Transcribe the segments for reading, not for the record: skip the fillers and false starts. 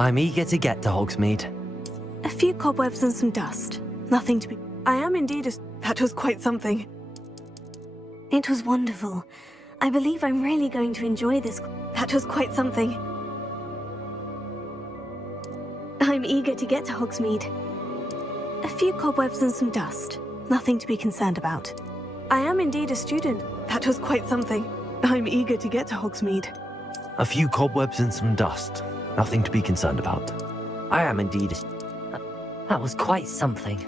I'm eager to get to Hogsmeade. A few cobwebs and some dust. Nothing to be... I am indeed a... That was quite something. It was wonderful. I believe I'm really going to enjoy this. That was quite something. I'm eager to get to Hogsmeade. A few cobwebs and some dust. Nothing to be concerned about. I am indeed a student. That was quite something. I'm eager to get to Hogsmeade. A few cobwebs and some dust. Nothing to be concerned about. I am indeed That was quite something.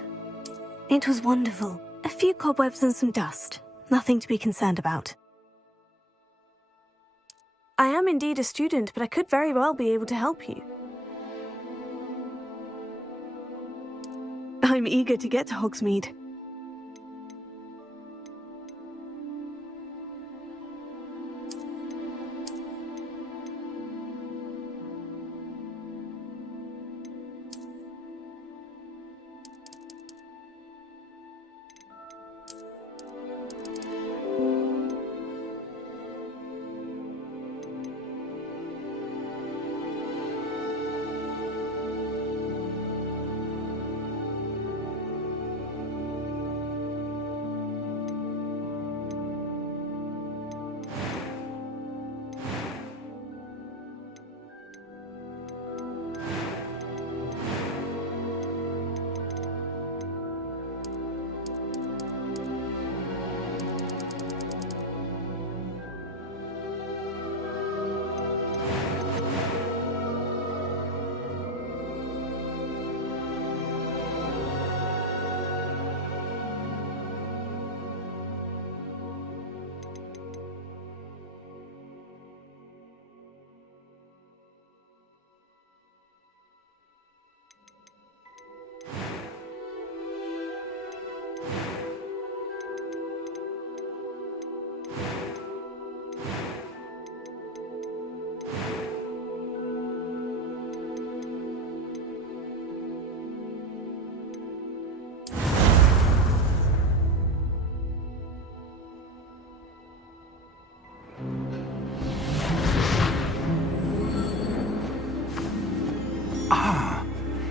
It was wonderful. A few cobwebs and some dust. Nothing to be concerned about. I am indeed a student, but I could very well be able to help you. I'm eager to get to Hogsmeade.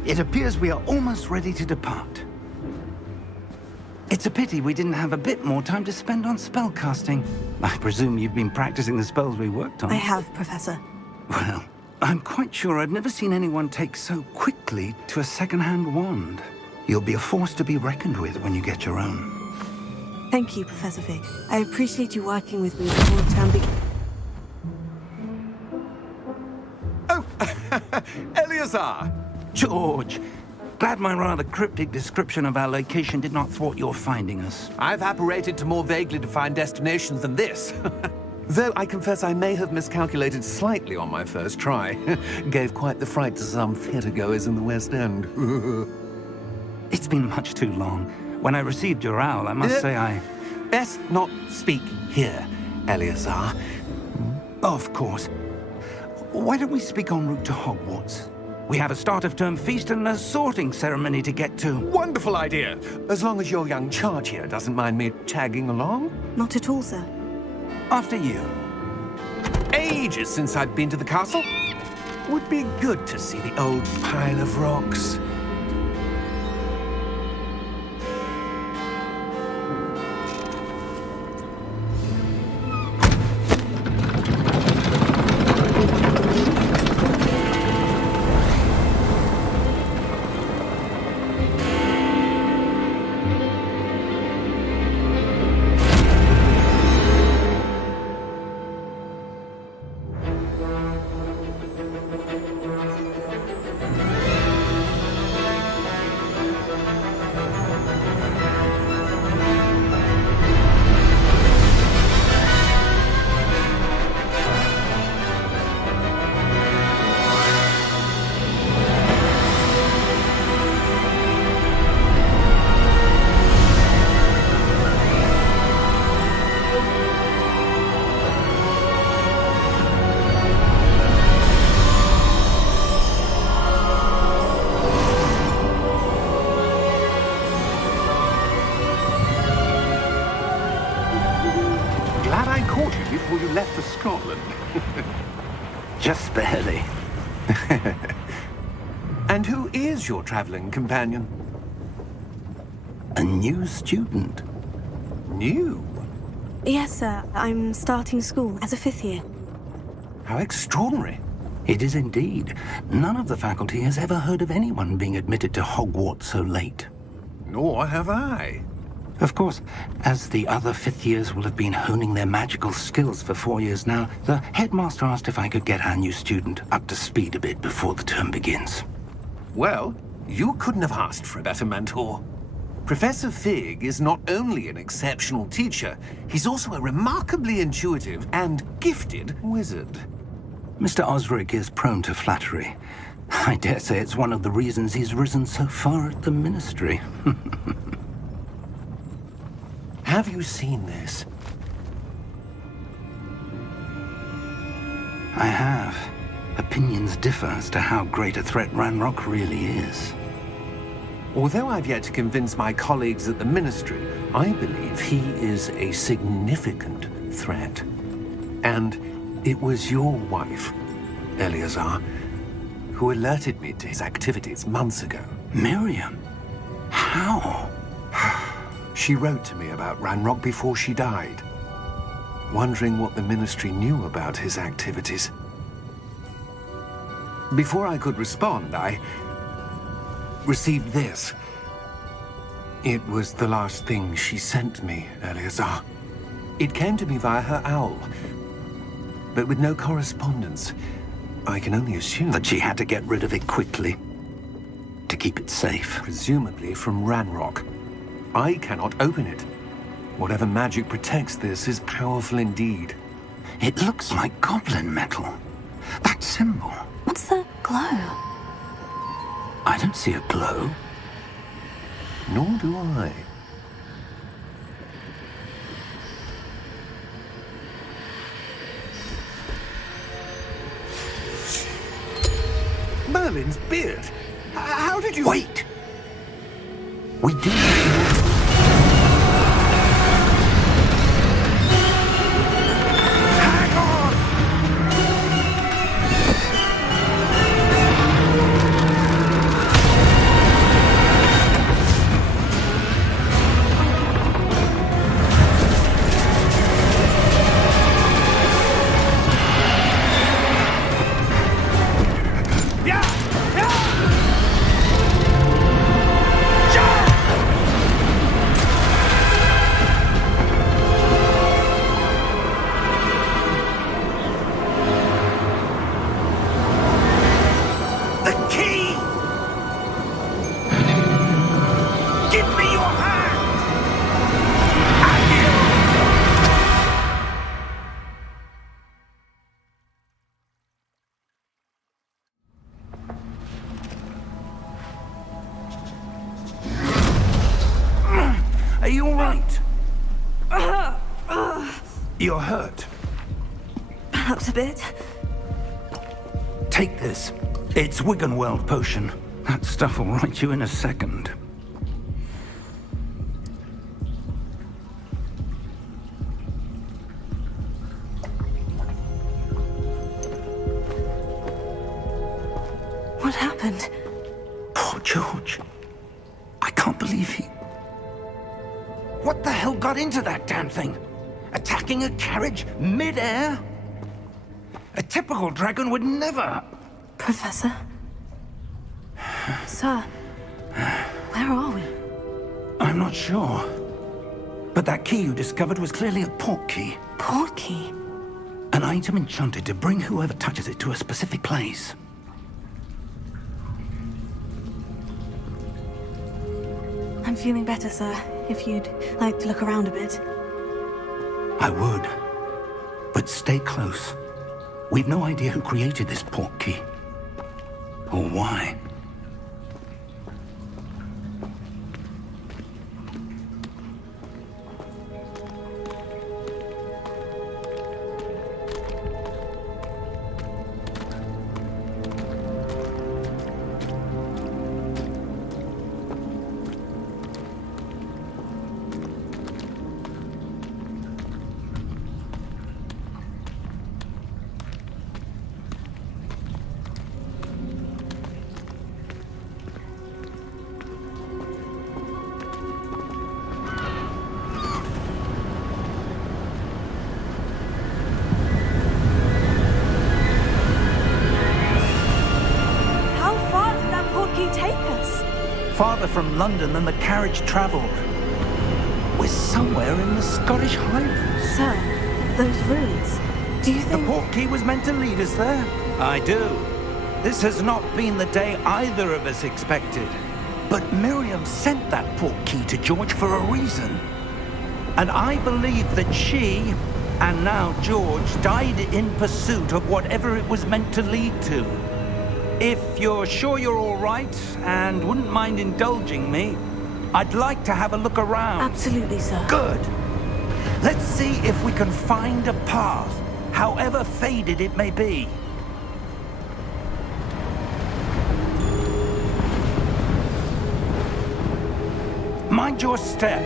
It appears we are almost ready to depart. It's a pity we didn't have a bit more time to spend on spellcasting. I presume you've been practicing the spells we worked on. I have, Professor. Well, I'm quite sure I've never seen anyone take so quickly to a second-hand wand. You'll be a force to be reckoned with when you get your own. Thank you, Professor Fig. I appreciate you working with me before the term begins. Oh, Eleazar! George, glad my rather cryptic description of our location did not thwart your finding us. I've apparated to more vaguely defined destinations than this. Though I confess I may have miscalculated slightly on my first try. Gave quite the fright to some theatre-goers in the West End. It's been much too long. When I received your owl, I must say I... Best not speak here, Eleazar. Of course. Why don't we speak en route to Hogwarts? We have a start-of-term feast and a sorting ceremony to get to. Wonderful idea! As long as your young charge here doesn't mind me tagging along. Not at all, sir. After you. Ages since I'd been to the castle. Would be good to see the old pile of rocks. Before you left for Scotland. Just barely. And who is your traveling companion? A new student. New? Yes, sir. I'm starting school as a 5th year. How extraordinary. It is indeed. None of the faculty has ever heard of anyone being admitted to Hogwarts so late. Nor have I. Of course, as the other 5th years will have been honing their magical skills for 4 years now, the headmaster asked if I could get our new student up to speed a bit before the term begins. Well, you couldn't have asked for a better mentor. Professor Fig is not only an exceptional teacher, he's also a remarkably intuitive and gifted wizard. Mr. Osric is prone to flattery. I dare say it's one of the reasons he's risen so far at the Ministry. Have you seen this? I have. Opinions differ as to how great a threat Ranrock really is. Although I've yet to convince my colleagues at the Ministry, I believe he is a significant threat. And it was your wife, Eleazar, who alerted me to his activities months ago. Miriam? How? She wrote to me about Ranrock before she died, wondering what the Ministry knew about his activities. Before I could respond, I received this. It was the last thing she sent me, Eleazar. It came to me via her owl, but with no correspondence. I can only assume That she had to get rid of it quickly to keep it safe. presumably from Ranrock. I cannot open it. Whatever magic protects this is powerful indeed. It looks like goblin metal. That symbol. What's the glow? I don't see a glow. Nor do I. Merlin's beard. How did you... Wait! We do need to... Hang on! Yeah! Yeah! The key! Give me your hand! Are you all right? You're hurt. Perhaps a bit. Take this. It's Wiggenweld potion. That stuff will right you in a second. What happened? Poor George. I can't believe he... What the hell got into that damn thing? Attacking a carriage mid-air? A typical dragon would never... Professor? Sir? Where are we? I'm not sure. But that key you discovered was clearly a port key. Port key? An item enchanted to bring whoever touches it to a specific place. I'm feeling better, sir. If you'd like to look around a bit. I would. But stay close. We've no idea who created this port key. Or why. farther from London than the carriage travelled. We're somewhere in the Scottish Highlands. Sir, those ruins. Do you The think... portkey was meant to lead us there? I do. This has not been the day either of us expected. But Miriam sent that portkey to George for a reason. And I believe that she, and now George, died in pursuit of whatever it was meant to lead to. If you're sure you're all right, and wouldn't mind indulging me, I'd like to have a look around. Absolutely, sir. Good. Let's see if we can find a path, however faded it may be. Mind your step.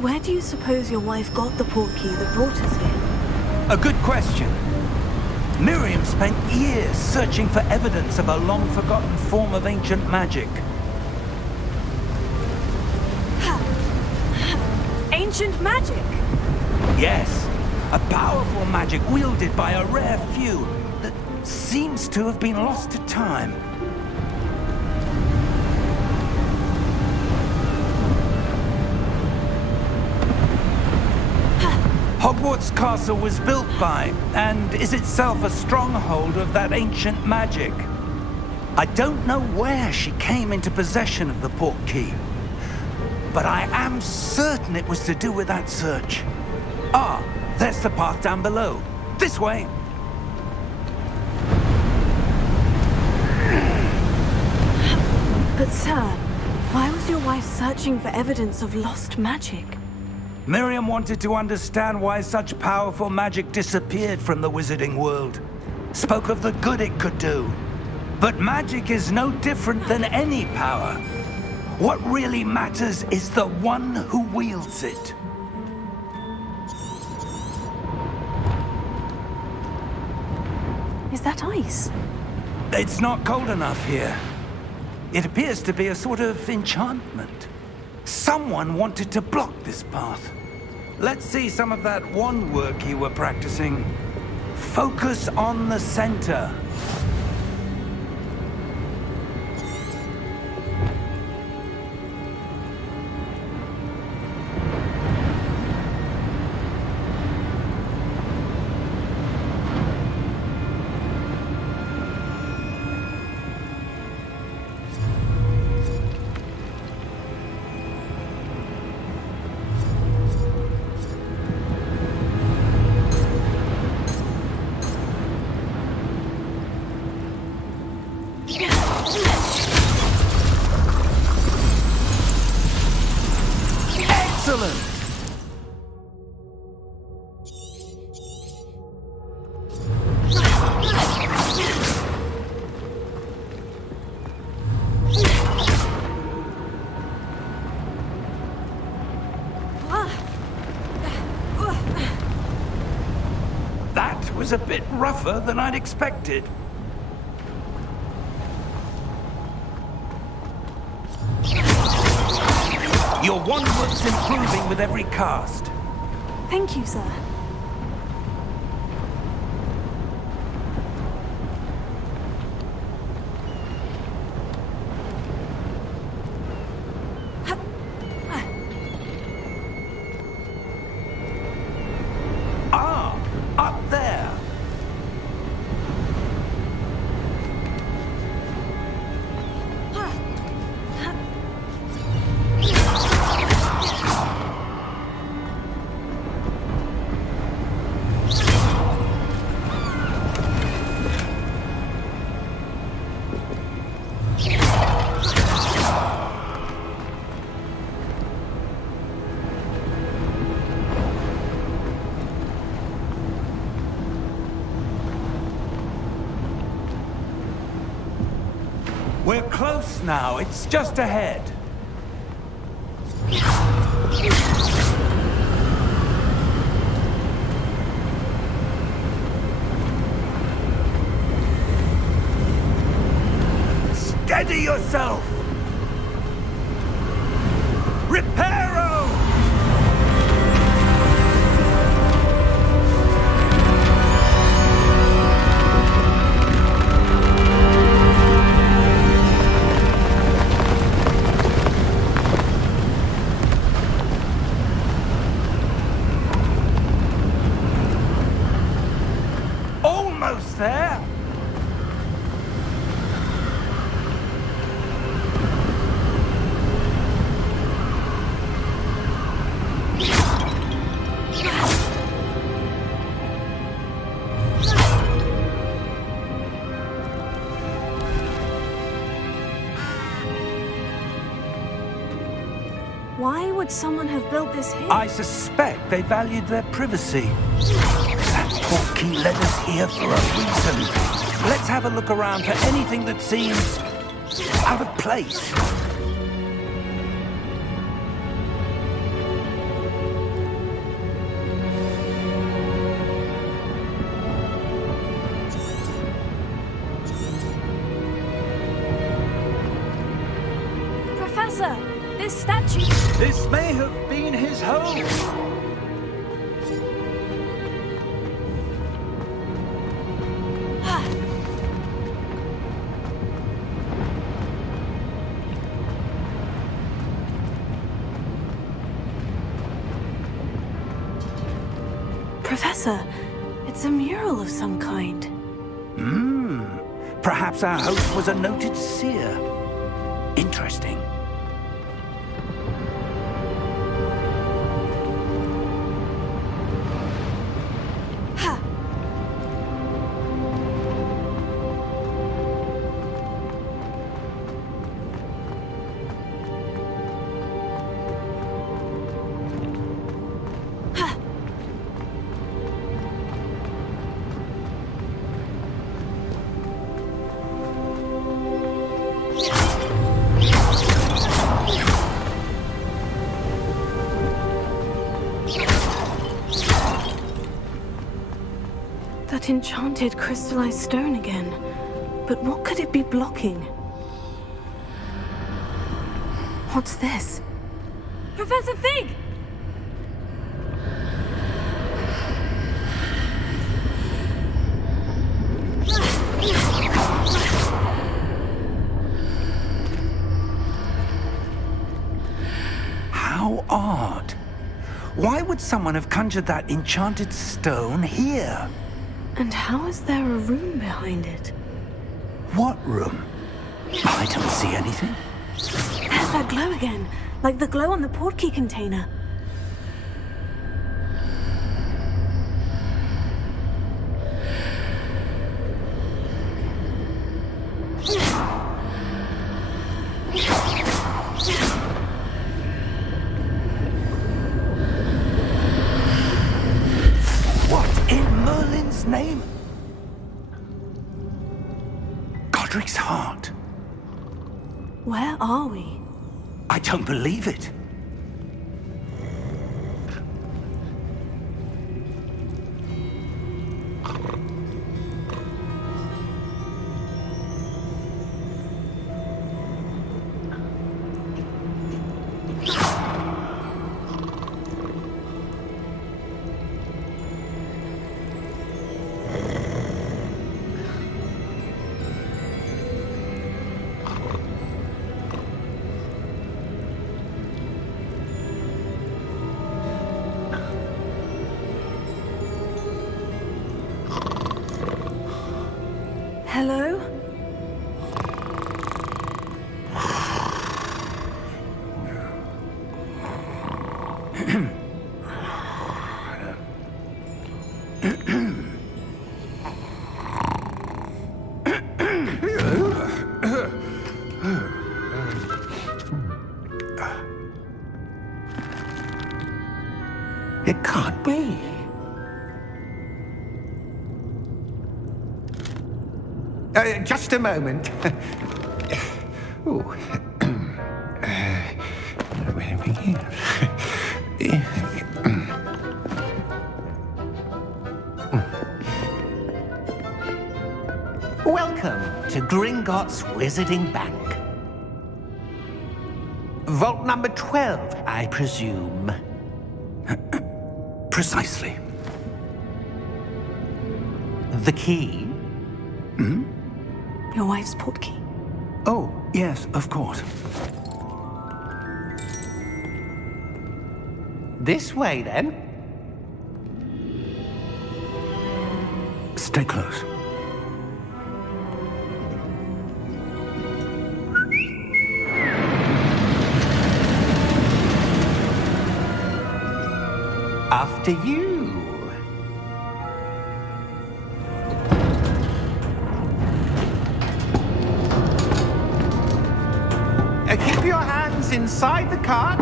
Where do you suppose your wife got the portkey that brought us here? A good question. Miriam spent years searching for evidence of a long-forgotten form of ancient magic. Ancient magic? Yes, a powerful magic wielded by a rare few that seems to have been lost to time. Hogwarts Castle was built by, and is itself a stronghold of that ancient magic. I don't know where she came into possession of the portkey, but I am certain it was to do with that search. Ah, there's the path down below. This way. But sir, why was your wife searching for evidence of lost magic? Miriam wanted to understand why such powerful magic disappeared from the wizarding world. Spoke of the good it could do. But magic is no different than any power. What really matters is the one who wields it. Is that ice? It's not cold enough here. It appears to be a sort of enchantment. Someone wanted to block this path. Let's see some of that wand work you were practicing. Focus on the center. Excellent! That was a bit rougher than I'd expected. Your wand work's improving with every cast. Thank you, sir. Ah, up there. We're close now. It's just ahead. Steady yourself! Reparo! Almost there! Why would someone have built this here? I suspect they valued their privacy. That portkey led us here for a reason. Let's have a look around for anything that seems out of place. Professor, this statue... This may have been his home. Professor, it's a mural of some kind. Perhaps our host was a noted seer. Interesting. That enchanted crystallized stone again. But what could it be blocking? What's this? Professor Fig! How odd. Why would someone have conjured that enchanted stone here? And how is there a room behind it? What room? I don't see anything. There's that glow again, like the glow on the portkey container. What in Merlin's name? Godric's heart. Where are we? I don't believe it. Hello? It can't be. Just a moment. Ooh. Where are we here? Welcome to Gringotts Wizarding Bank. Vault number 12, I presume. Precisely. The key? Your wife's portkey. Oh, yes, of course. This way, then. Stay close. After you. Keep your hands inside the cart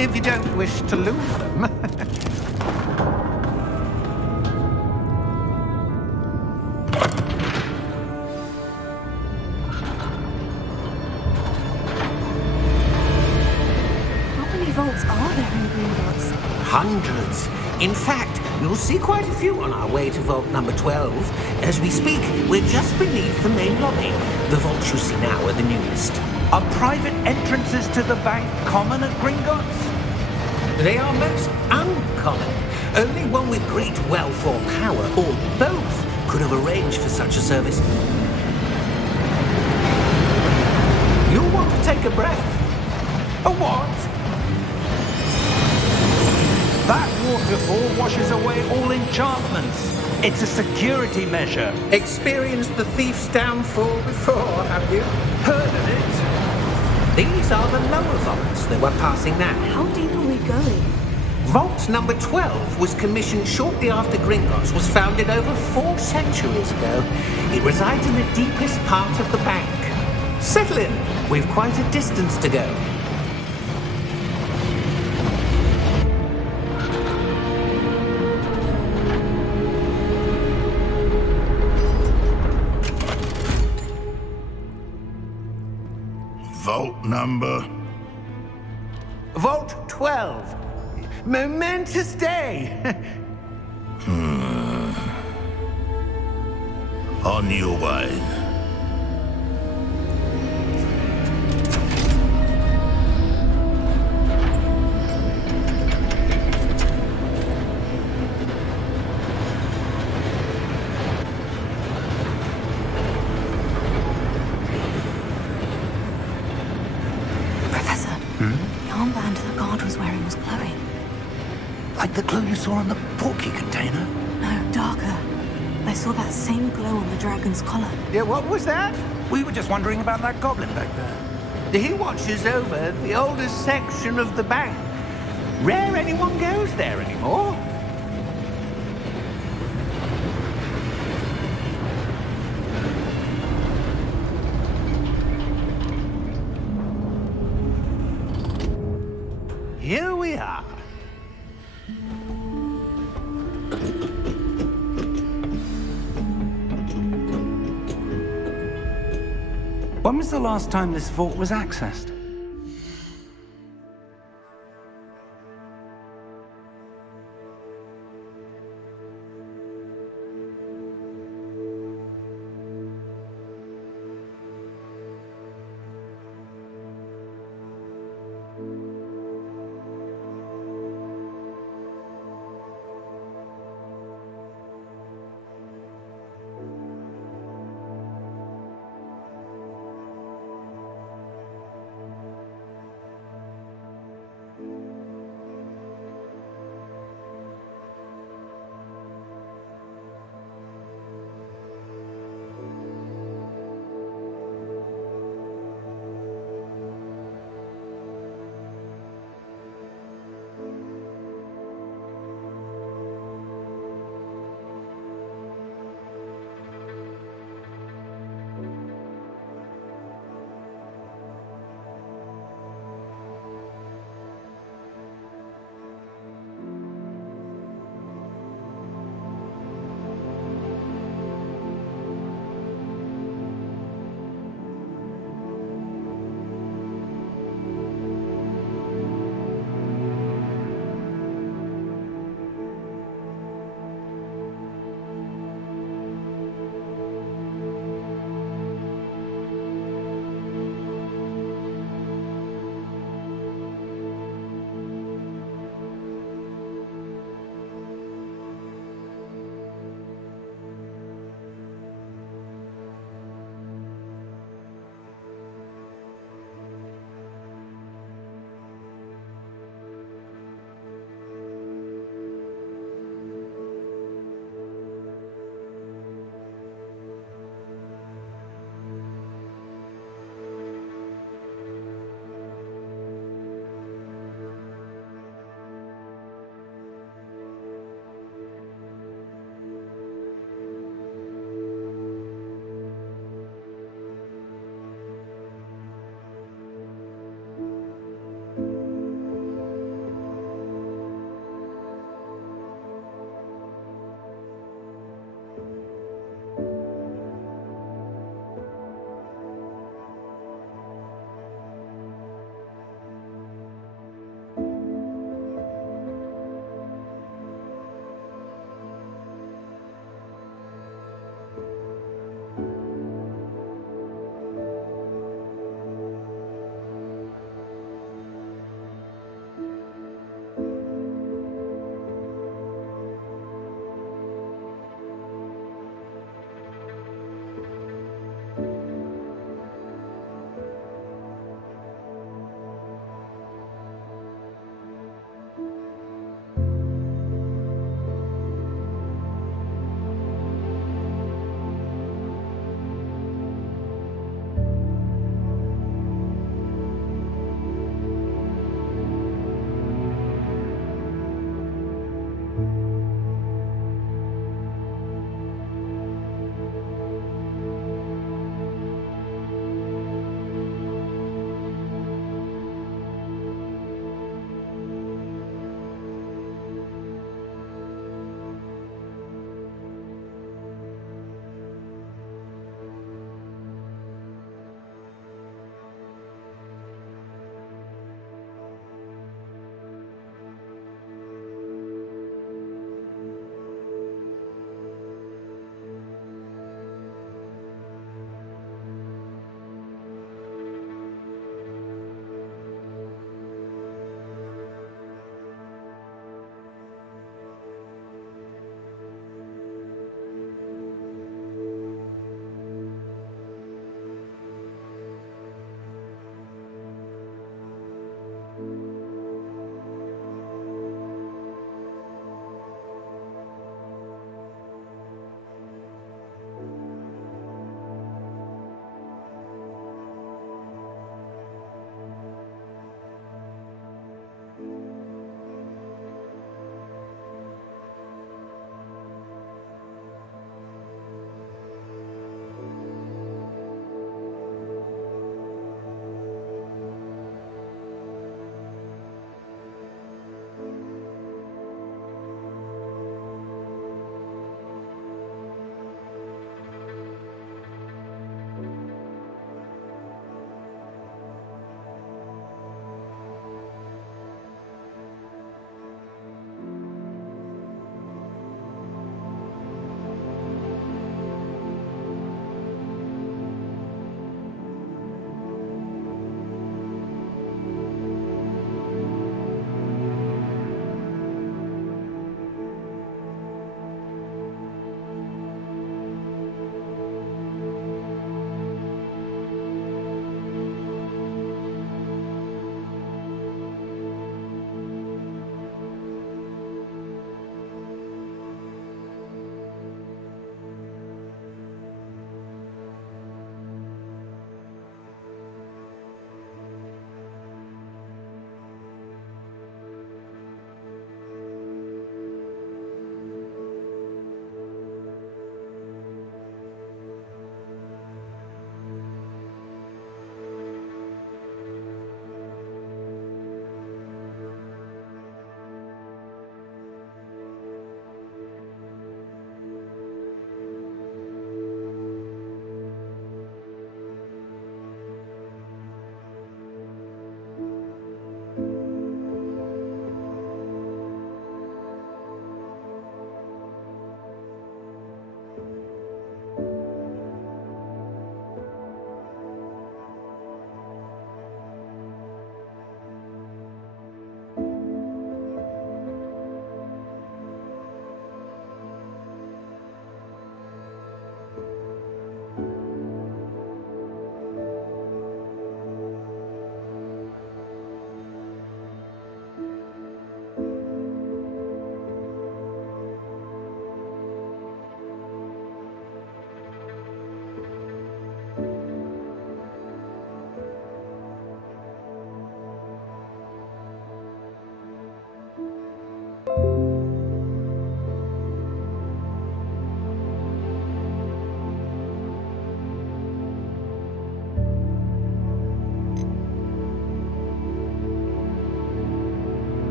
if you don't wish to lose them. How many vaults are there in Gringotts? Hundreds. In fact, you'll see quite a few on our way to vault number 12. As we speak, we're just beneath the main lobby. The vaults you see now are the newest. Are private entrances to the bank common at Gringotts? They are most uncommon. Only one with great wealth or power, or both, could have arranged for such a service. You'll want to take a breath. A what? That waterfall washes away all enchantments. It's a security measure. Experienced the thief's downfall before, have you? Heard of it? These are the lower vaults that we're passing now. How deep are we going? Vault number 12 was commissioned shortly after Gringotts was founded over 4 centuries ago. It resides in the deepest part of the bank. Settle in. We've quite a distance to go. Vault number? Vault 12. Momentous day. On your way. Professor, the armband the guard was wearing was glowing. Like the glow you saw on the portkey container? No, darker. I saw that same glow on the dragon's collar. Yeah, what was that? We were just wondering about that goblin back there. He watches over the oldest section of the bank. Rare anyone goes there anymore. Here we are. When was the last time this vault was accessed?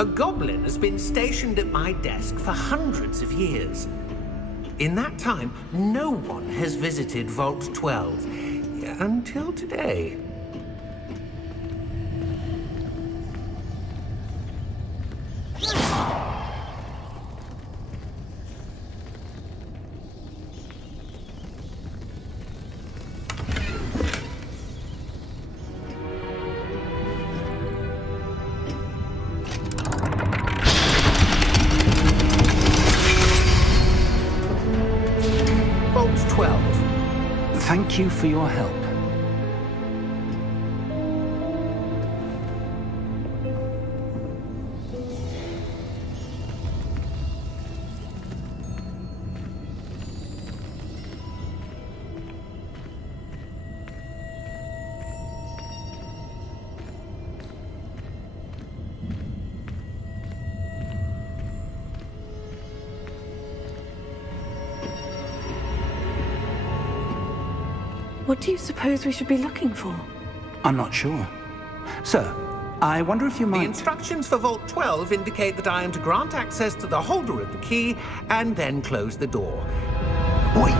A goblin has been stationed at my desk for hundreds of years. In that time, no one has visited Vault 12 until today. Vault 12. Thank you for your help. What do you suppose we should be looking for? I'm not sure. Sir, I wonder if you The might... instructions for Vault 12 indicate that I am to grant access to the holder of the key and then close the door. Wait!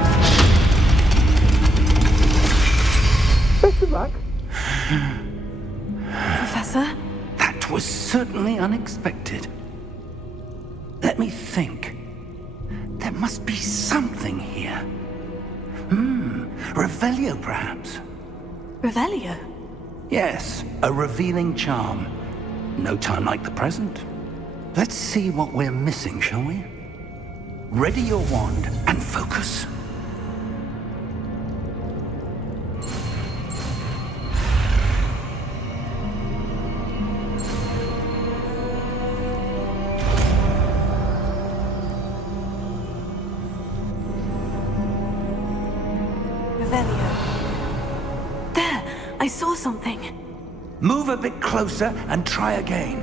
Best of luck. Professor? That was certainly unexpected. Let me think. There must be something here. Revelio, perhaps? Revelio? Yes, a revealing charm. No time like the present. Let's see what we're missing, shall we? Ready your wand and focus. Revelio. There! I saw something. Move a bit closer and try again.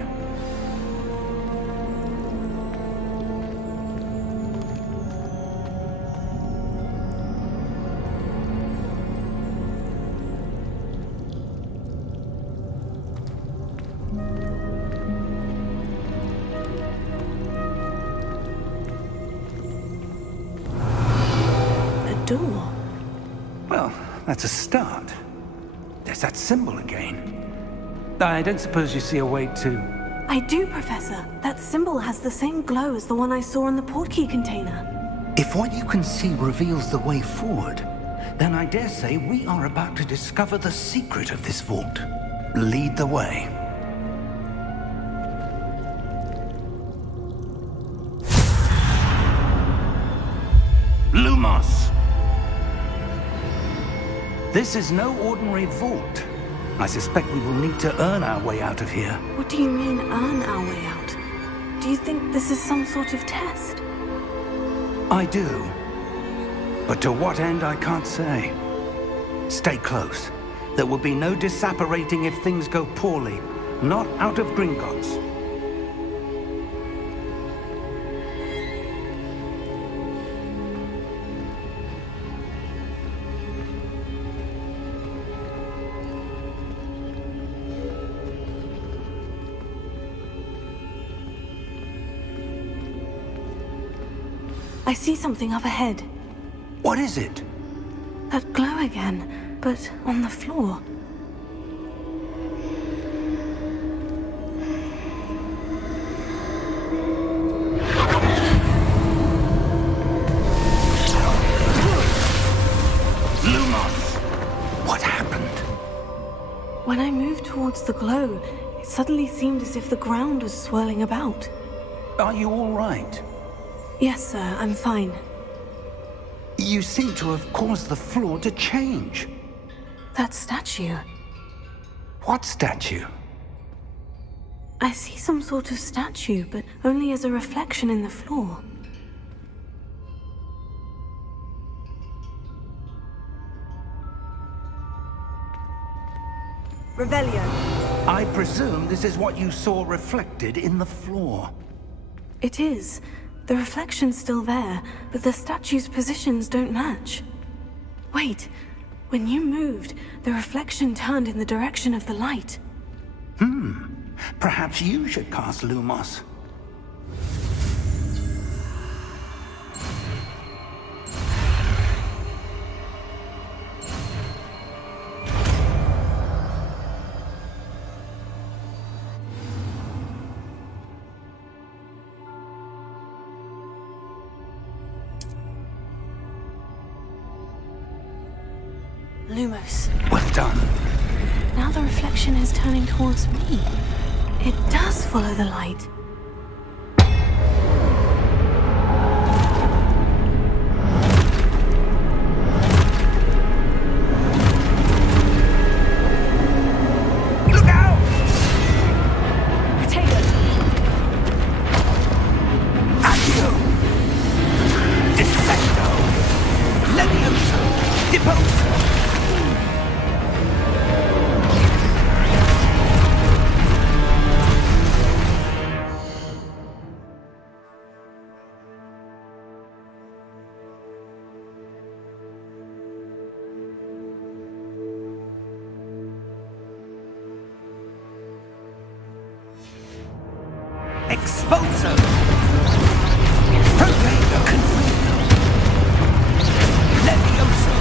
A door. Well, that's a start. There's that symbol again. I don't suppose you see a way to... I do, Professor. That symbol has the same glow as the one I saw in the portkey container. If what you can see reveals the way forward, then I dare say we are about to discover the secret of this vault. Lead the way. Lumos! This is no ordinary vault. I suspect we will need to earn our way out of here. What do you mean, earn our way out? Do you think this is some sort of test? I do. But to what end, I can't say. Stay close. There will be no disapparating if things go poorly. Not out of Gringotts. I see something up ahead. What is it? That glow again, but on the floor. Lumos! What happened? When I moved towards the glow, it suddenly seemed as if the ground was swirling about. Are you all right? Yes, sir, I'm fine. You seem to have caused the floor to change. That statue. What statue? I see some sort of statue, but only as a reflection in the floor. Revelio. I presume this is what you saw reflected in the floor. It is. The reflection's still there, but the statue's positions don't match. Wait, when you moved, the reflection turned in the direction of the light. Perhaps you should cast Lumos. Lumos. Well done. Now the reflection is turning towards me. It does follow the light. Look out! Potato! Accio! Dissecto! Levioso! Deposo! Expulso! Protedo! Confringo! Levioso!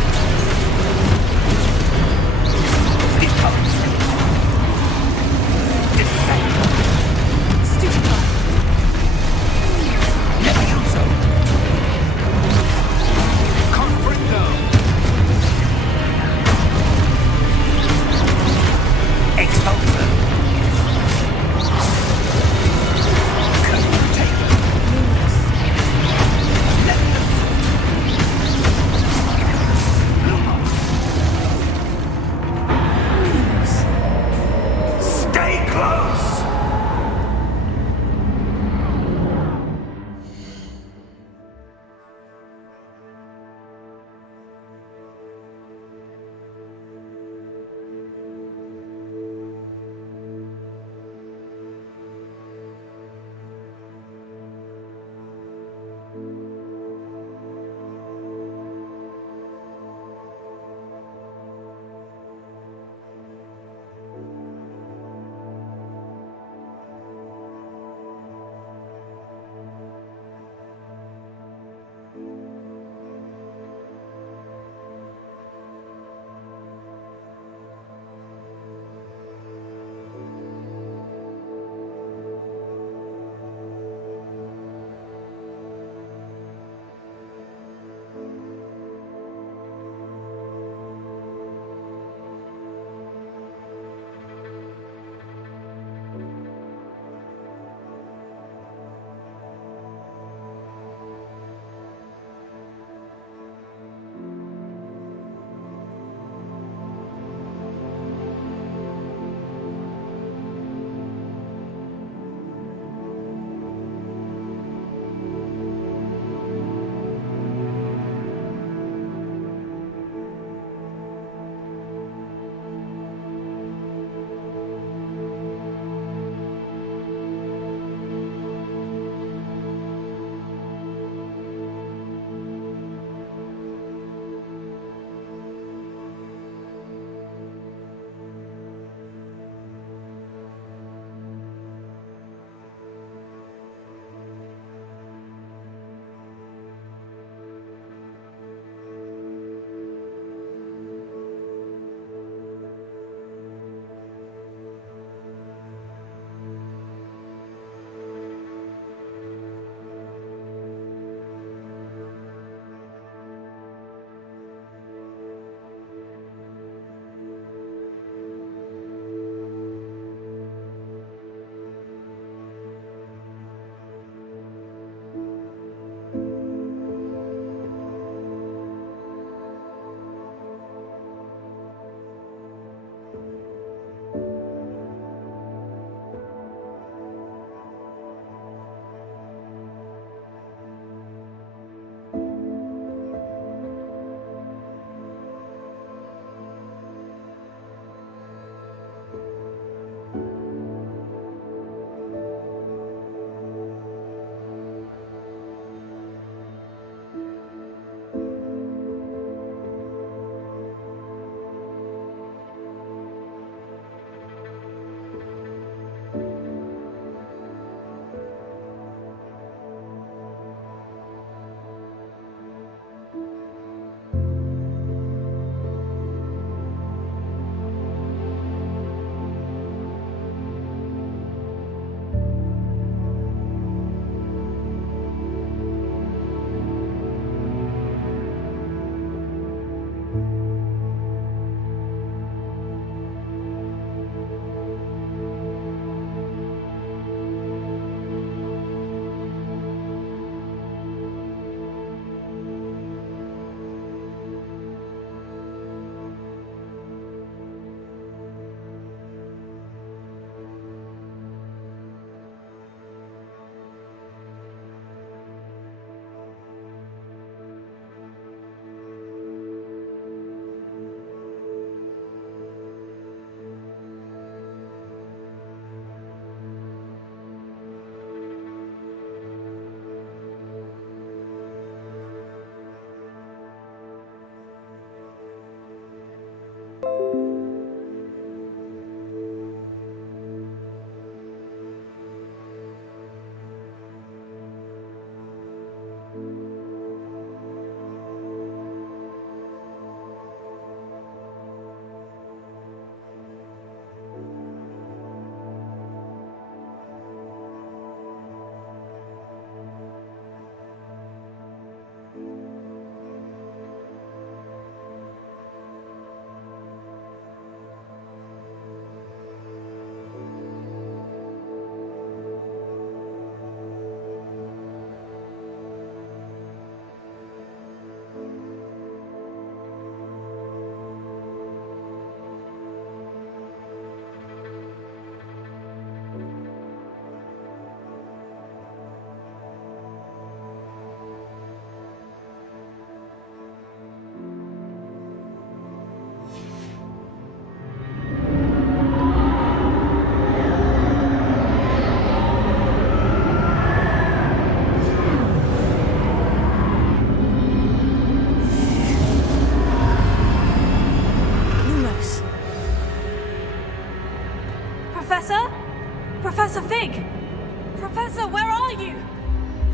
Deposo! Dissecto! Stupefy! Levioso! Confringo! Expulso!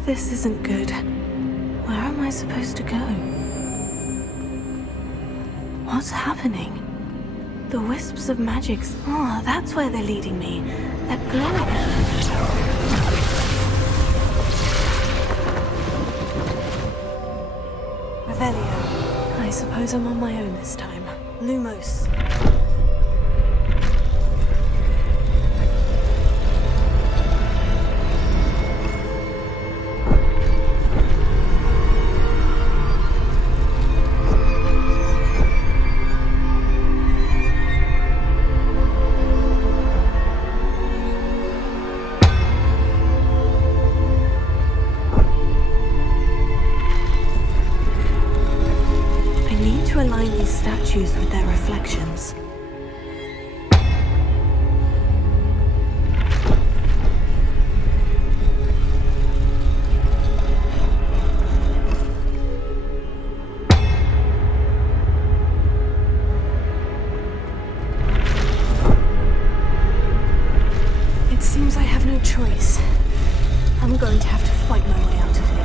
This isn't good. Where am I supposed to go? What's happening? The wisps of magics. Oh, that's where they're leading me. That glowing. Revelio. I suppose I'm on my own this time. Lumos. Align these statues with their reflections. It seems I have no choice. I'm going to have to fight my way out of here.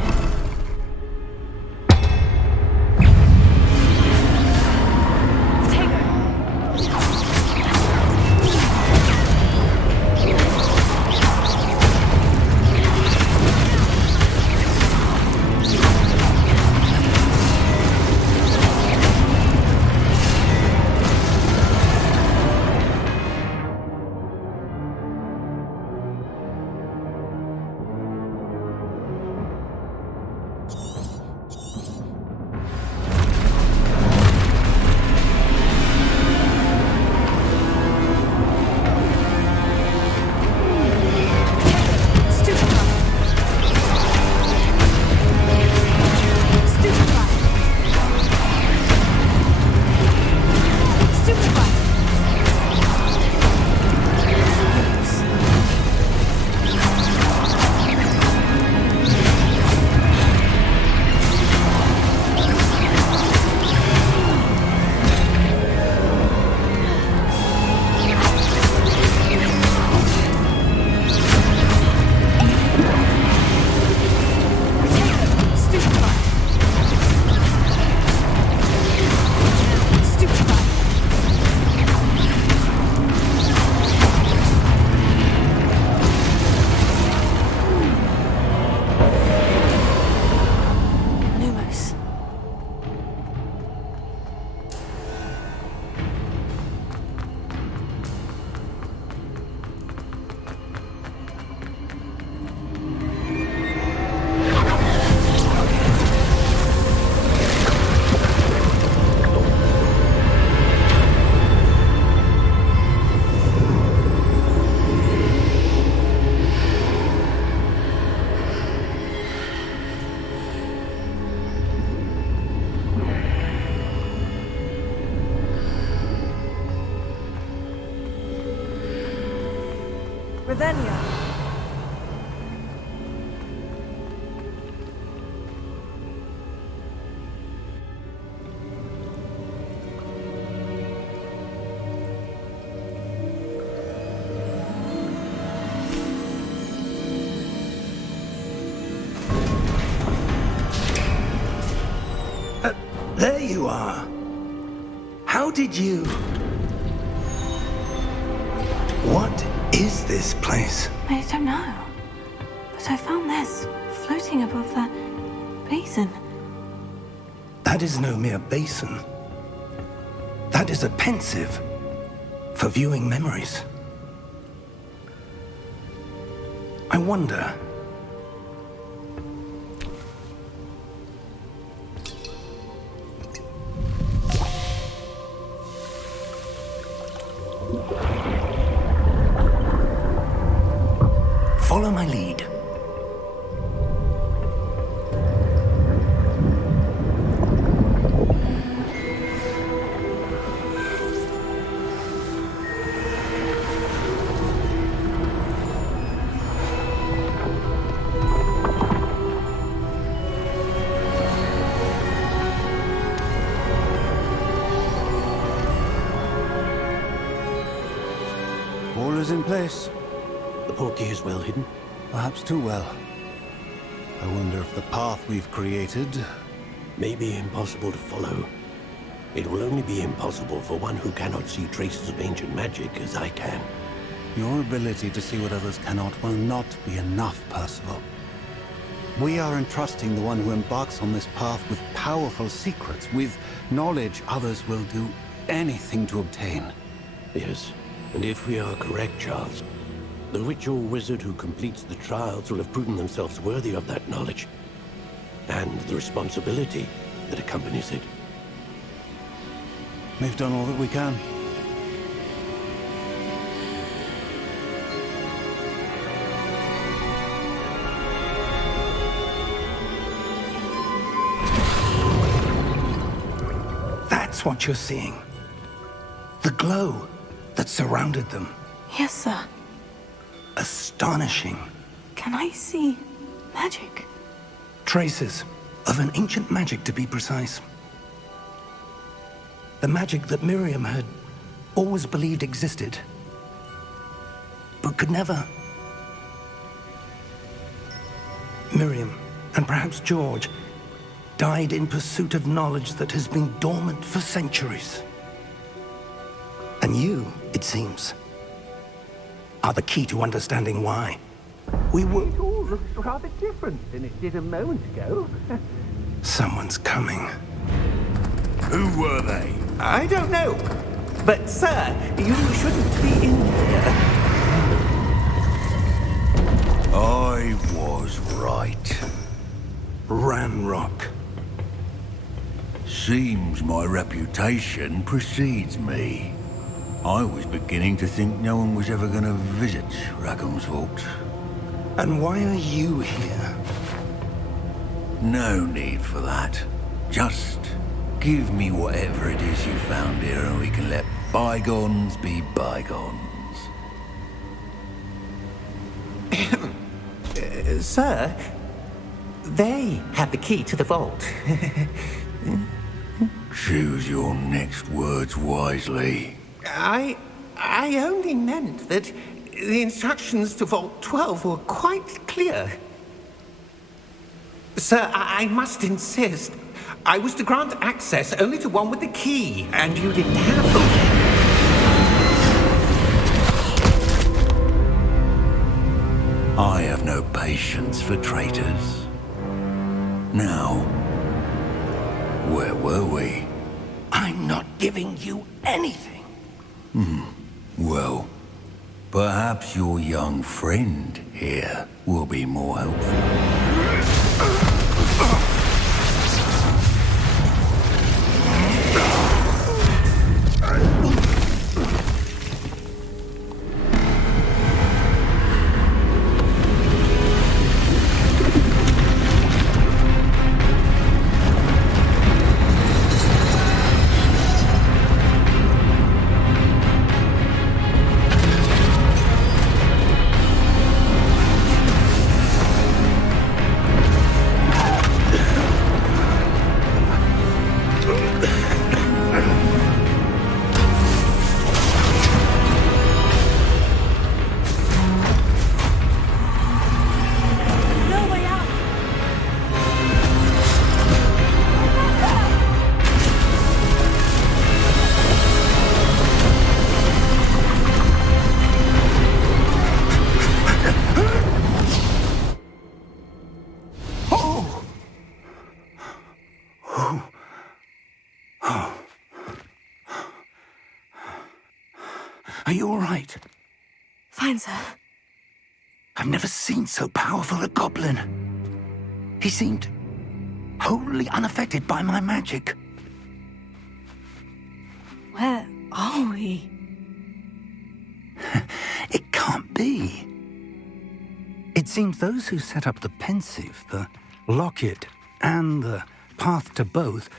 Revelio. There you are. How did you... What is this place? I don't know. But I found this floating above that basin. That is no mere basin. That is a pensive for viewing memories. I wonder... Follow my lead. All is in place. The portkey is well hidden. Perhaps too well. I wonder if the path we've created... may be impossible to follow. It will only be impossible for one who cannot see traces of ancient magic as I can. Your ability to see what others cannot will not be enough, Percival. We are entrusting the one who embarks on this path with powerful secrets, with knowledge others will do anything to obtain. Yes, and if we are correct, Charles, the witch or wizard who completes the trials will have proven themselves worthy of that knowledge, and the responsibility that accompanies it. We've done all that we can. That's what you're seeing. The glow that surrounded them. Yes, sir. Astonishing. Can I see magic? Traces of an ancient magic, to be precise. The magic that Miriam had always believed existed, but could never. Miriam, and perhaps George, died in pursuit of knowledge that has been dormant for centuries. And you, it seems, are the key to understanding why. We were... It all looks rather different than it did a moment ago. Someone's coming. Who were they? I don't know. But, sir, you shouldn't be in here. I was right. Ranrock. Seems my reputation precedes me. I was beginning to think no one was ever going to visit Rackham's Vault. And why are you here? No need for that. Just give me whatever it is you found here and we can let bygones be bygones. Sir, they have the key to the vault. Choose your next words wisely. I only meant that the instructions to Vault 12 were quite clear. Sir, I must insist. I was to grant access only to one with the key, and you didn't have them. I have no patience for traitors. Now, where were we? I'm not giving you anything. Well, perhaps your young friend here will be more helpful. No way out! Are you all right? Fine, sir. I've never seen so powerful a goblin. He seemed wholly unaffected by my magic. Where are we? It can't be. It seems those who set up the pensive, the locket, and the path to both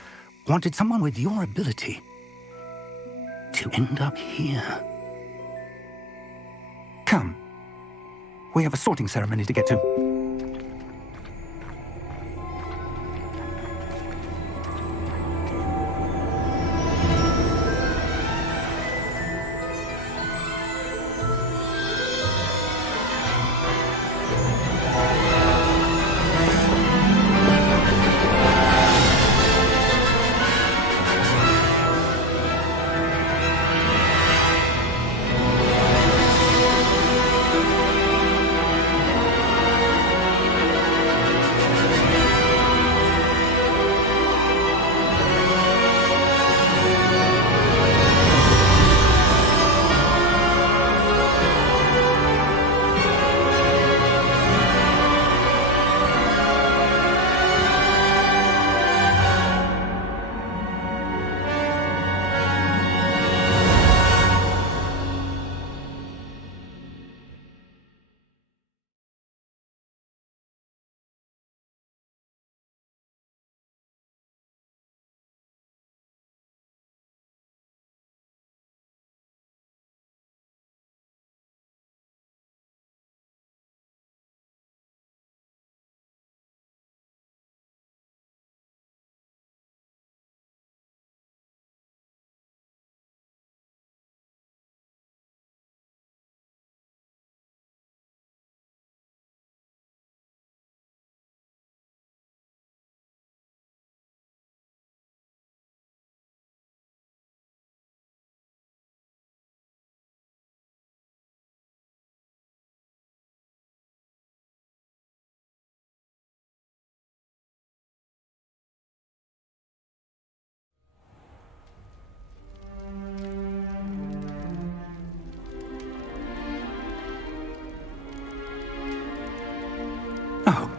wanted someone with your ability to end up here. Come. We have a sorting ceremony to get to.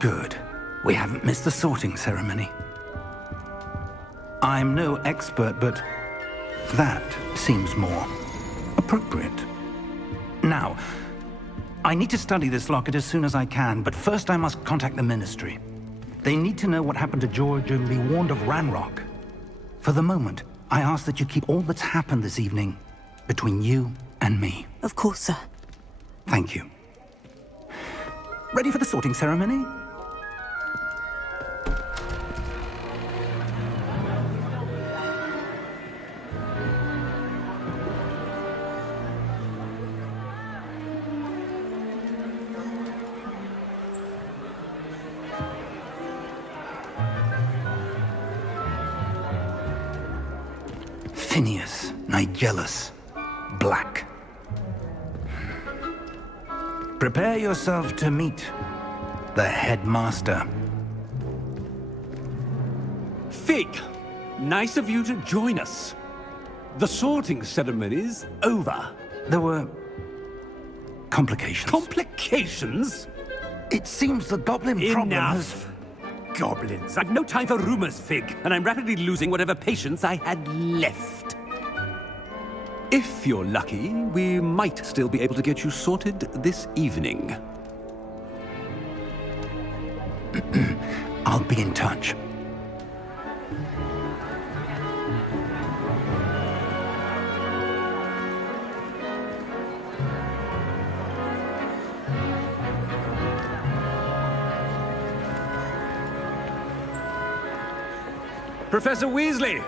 Good. We haven't missed the sorting ceremony. I'm no expert, but that seems more appropriate. Now, I need to study this locket as soon as I can, but first I must contact the Ministry. They need to know what happened to George and be warned of Ranrock. For the moment, I ask that you keep all that's happened this evening between you and me. Of course, sir. Thank you. Ready for the sorting ceremony? Phineas, Nigellus, Black. Prepare yourself to meet the headmaster. Fig, nice of you to join us. The sorting ceremony's over. There were complications. Complications? It seems the goblin problem has... Enough! Goblins. I've no time for rumors, Fig, and I'm rapidly losing whatever patience I had left. If you're lucky, we might still be able to get you sorted this evening. I'll be in touch. Professor Weasley,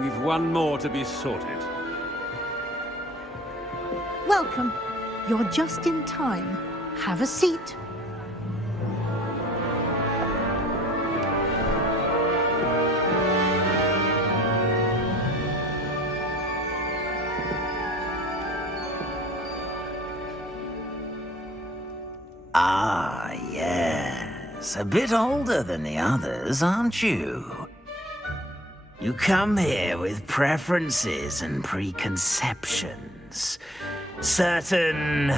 we've one more to be sorted. Welcome. You're just in time. Have a seat. Ah, yes. A bit older than the others, aren't you? You come here with preferences and preconceptions. Certain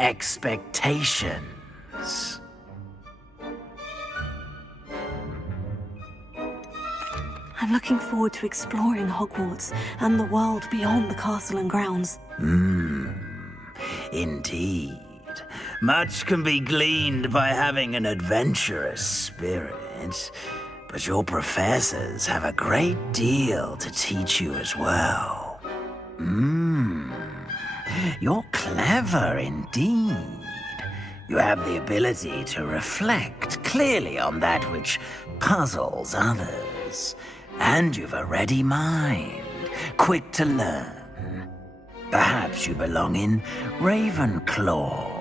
expectations. I'm looking forward to exploring Hogwarts and the world beyond the castle and grounds. Indeed. Much can be gleaned by having an adventurous spirit, but your professors have a great deal to teach you as well. You're clever indeed. You have the ability to reflect clearly on that which puzzles others. And you've a ready mind, quick to learn. Perhaps you belong in Ravenclaw.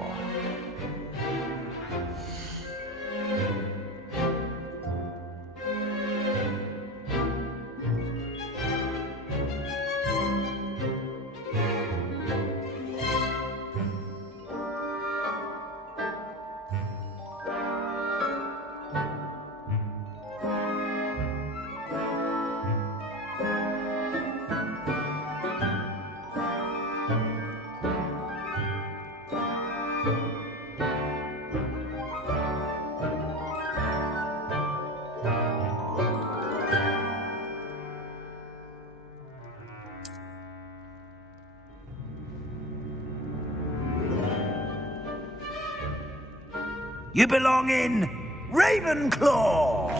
You belong in Ravenclaw!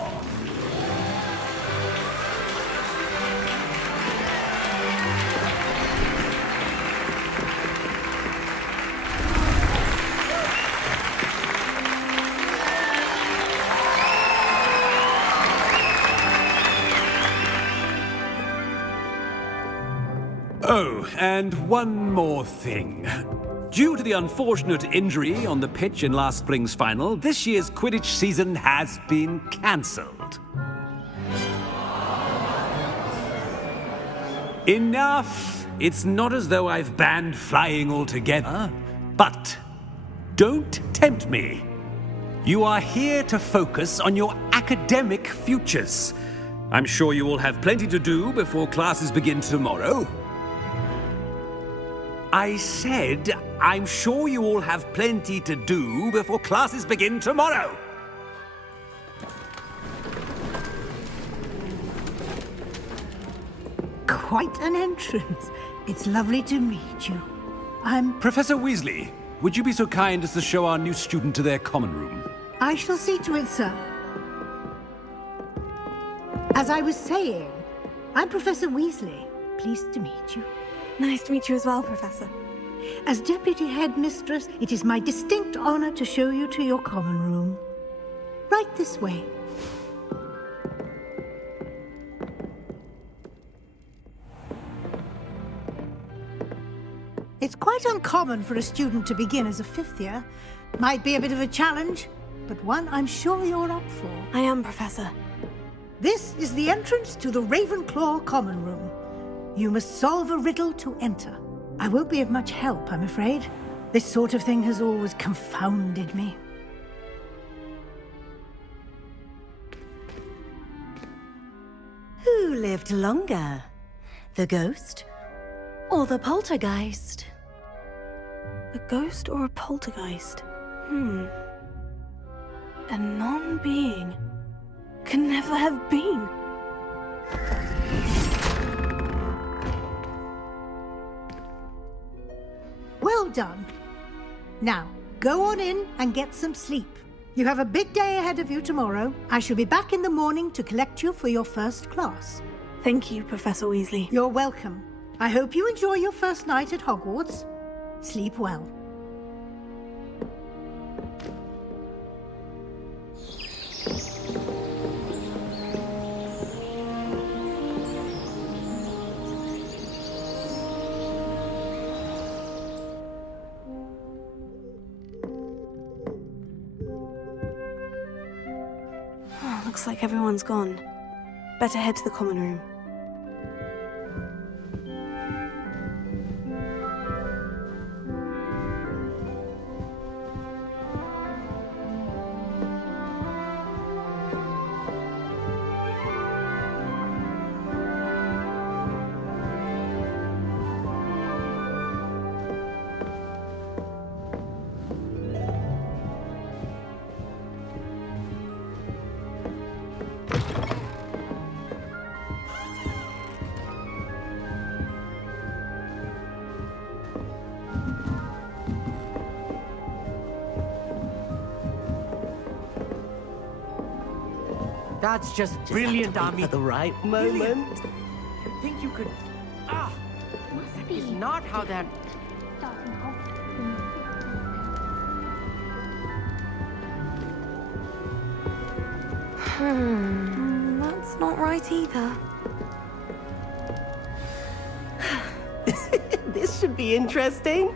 Oh, and one more thing. Due to the unfortunate injury on the pitch in last spring's final, this year's Quidditch season has been cancelled. Enough! It's not as though I've banned flying altogether, but don't tempt me. You are here to focus on your academic futures. I'm sure you will have plenty to do before classes begin tomorrow. I said, I'm sure you all have plenty to do before classes begin tomorrow. quite an entrance. It's lovely to meet you. Professor Weasley, would you be so kind as to show our new student to their common room? I shall see to it, sir. As I was saying, I'm Professor Weasley. Pleased to meet you. Nice to meet you as well, Professor. As Deputy Headmistress, it is my distinct honor to show you to your common room. Right this way. It's quite uncommon for a student to begin as a fifth year. Might be a bit of a challenge, but one I'm sure you're up for. I am, Professor. This is the entrance to the Ravenclaw common room. You must solve a riddle to enter. I won't be of much help, I'm afraid. This sort of thing has always confounded me. Who lived longer? The ghost or the poltergeist? A ghost or a poltergeist? A non-being can never have been. Well done. Now, go on in and get some sleep. You have a big day ahead of you tomorrow. I shall be back in the morning to collect you for your first class. Thank you, Professor Weasley. You're welcome. I hope you enjoy your first night at Hogwarts. Sleep well. Looks like everyone's gone. Better head to the common room. That's just brilliant, Ami. At the right moment. You think you could... That is not how that... That's not right either. This should be interesting.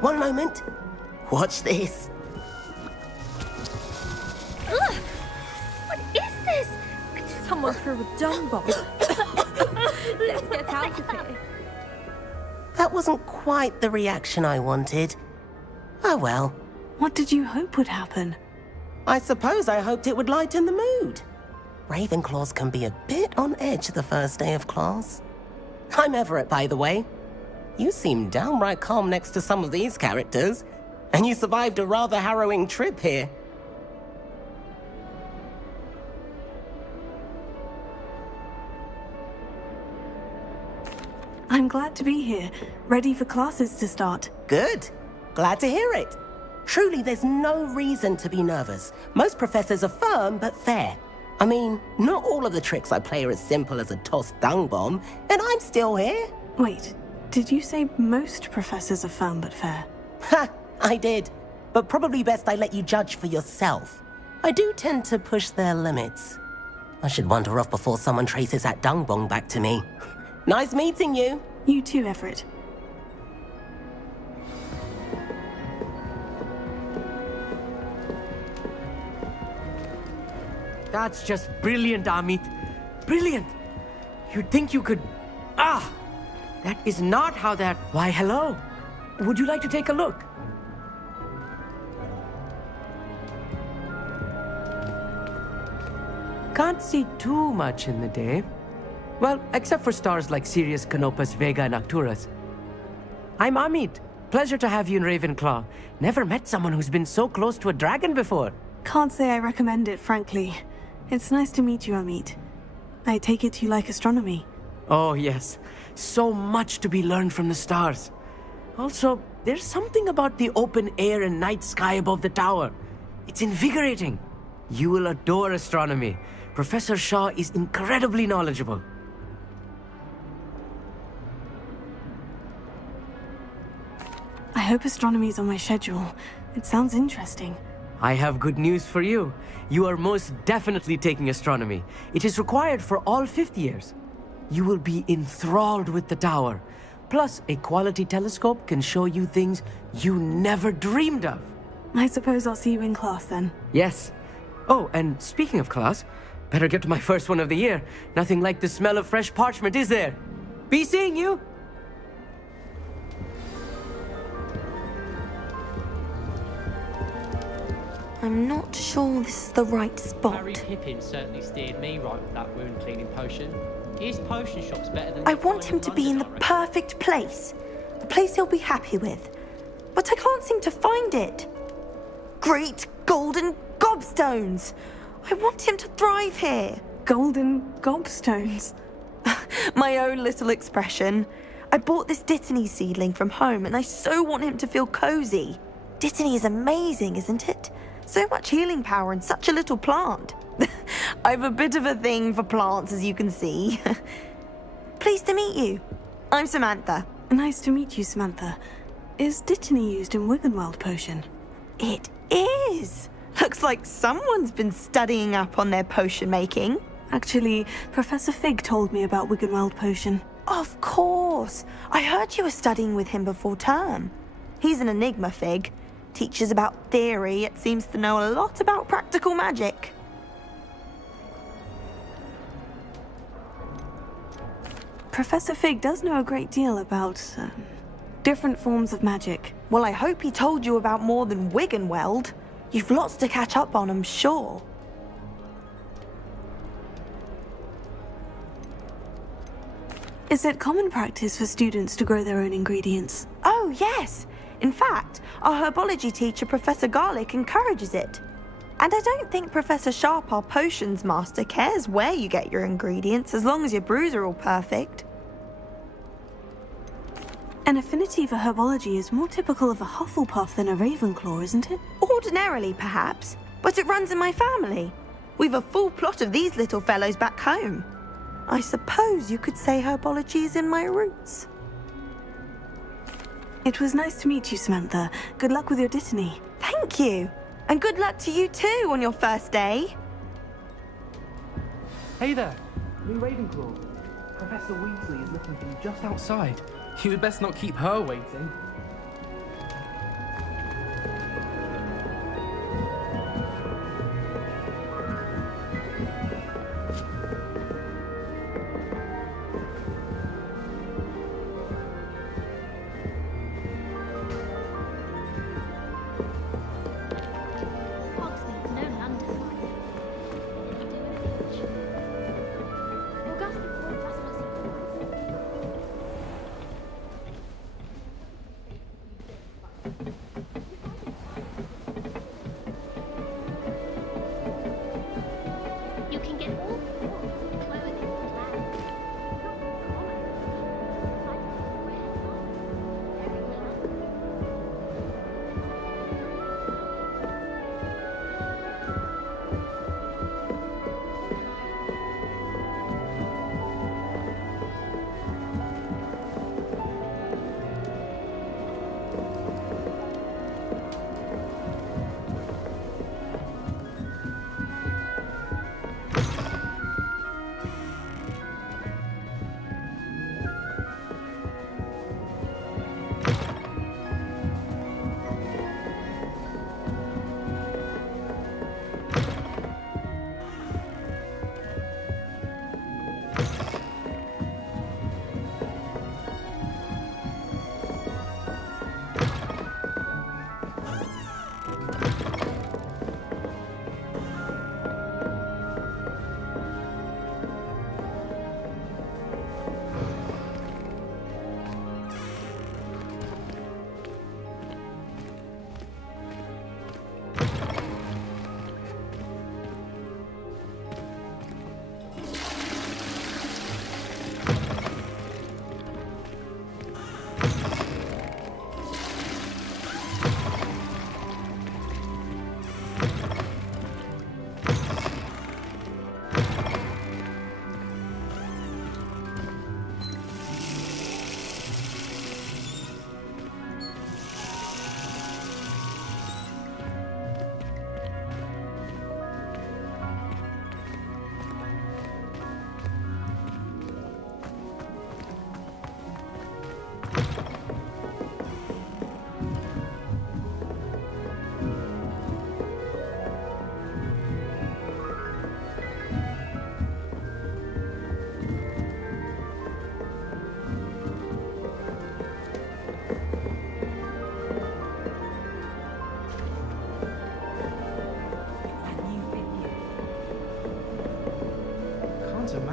One moment. Watch this. What is this? Someone threw a dung bomb. Let's get out of here. That wasn't quite the reaction I wanted. Oh well. What did you hope would happen? I suppose I hoped it would lighten the mood. Ravenclaws can be a bit on edge the first day of class. I'm Everett, by the way. You seem downright calm next to some of these characters, and you survived a rather harrowing trip here. I'm glad to be here, ready for classes to start. Good. Glad to hear it. Truly, there's no reason to be nervous. Most professors are firm but fair. I mean, not all of the tricks I play are as simple as a tossed dung bomb, and I'm still here. Wait, did you say most professors are firm but fair? Ha! I did. But probably best I let you judge for yourself. I do tend to push their limits. I should wander off before someone traces that dung bomb back to me. Nice meeting you. You too, Everett. That's just brilliant, Amit. Brilliant! You'd think you could... That is not how that... Why, hello. Would you like to take a look? Can't see too much in the day. Well, except for stars like Sirius, Canopus, Vega, and Arcturus. I'm Amit. Pleasure to have you in Ravenclaw. Never met someone who's been so close to a dragon before. Can't say I recommend it, frankly. It's nice to meet you, Amit. I take it you like astronomy. Oh, yes. So much to be learned from the stars. Also, there's something about the open air and night sky above the tower. It's invigorating. You will adore astronomy. Professor Shaw is incredibly knowledgeable. I hope astronomy's on my schedule. It sounds interesting. I have good news for you. You are most definitely taking astronomy. It is required for all fifth years. You will be enthralled with the tower. Plus, a quality telescope can show you things you never dreamed of. I suppose I'll see you in class then. Yes. Oh, and speaking of class, better get to my first one of the year. Nothing like the smell of fresh parchment, is there? Be seeing you! I'm not sure this is the right spot. Harry Pippin certainly steered me right with that wound cleaning potion. His potion shop's better than... I want him to be in the perfect place. A place he'll be happy with. But I can't seem to find it. Great golden gobstones! I want him to thrive here. Golden gobstones? My own little expression. I bought this Dittany seedling from home and I so want him to feel cozy. Dittany is amazing, isn't it? So much healing power in such a little plant. I've a bit of a thing for plants, as you can see. Pleased to meet you. I'm Samantha. Nice to meet you, Samantha. Is Dittany used in Wiggenweld potion? It is. Looks like someone's been studying up on their potion making. Actually, Professor Fig told me about Wiggenweld potion. Of course. I heard you were studying with him before term. He's an enigma, Fig. Teaches about theory, yet seems to know a lot about practical magic. Professor Fig does know a great deal about different forms of magic. Well, I hope he told you about more than Wiggenweld. You've lots to catch up on, I'm sure. Is it common practice for students to grow their own ingredients? Oh, yes. In fact, our herbology teacher, Professor Garlick, encourages it. And I don't think Professor Sharp, our potions master, cares where you get your ingredients as long as your brews are all perfect. An affinity for herbology is more typical of a Hufflepuff than a Ravenclaw, isn't it? Ordinarily, perhaps, but it runs in my family. We've a full plot of these little fellows back home. I suppose you could say herbology is in my roots. It was nice to meet you, Samantha. Good luck with your Dittany. Thank you. And good luck to you too on your first day. Hey there, new Ravenclaw. Professor Weasley is looking for you just outside. You had best not keep her waiting.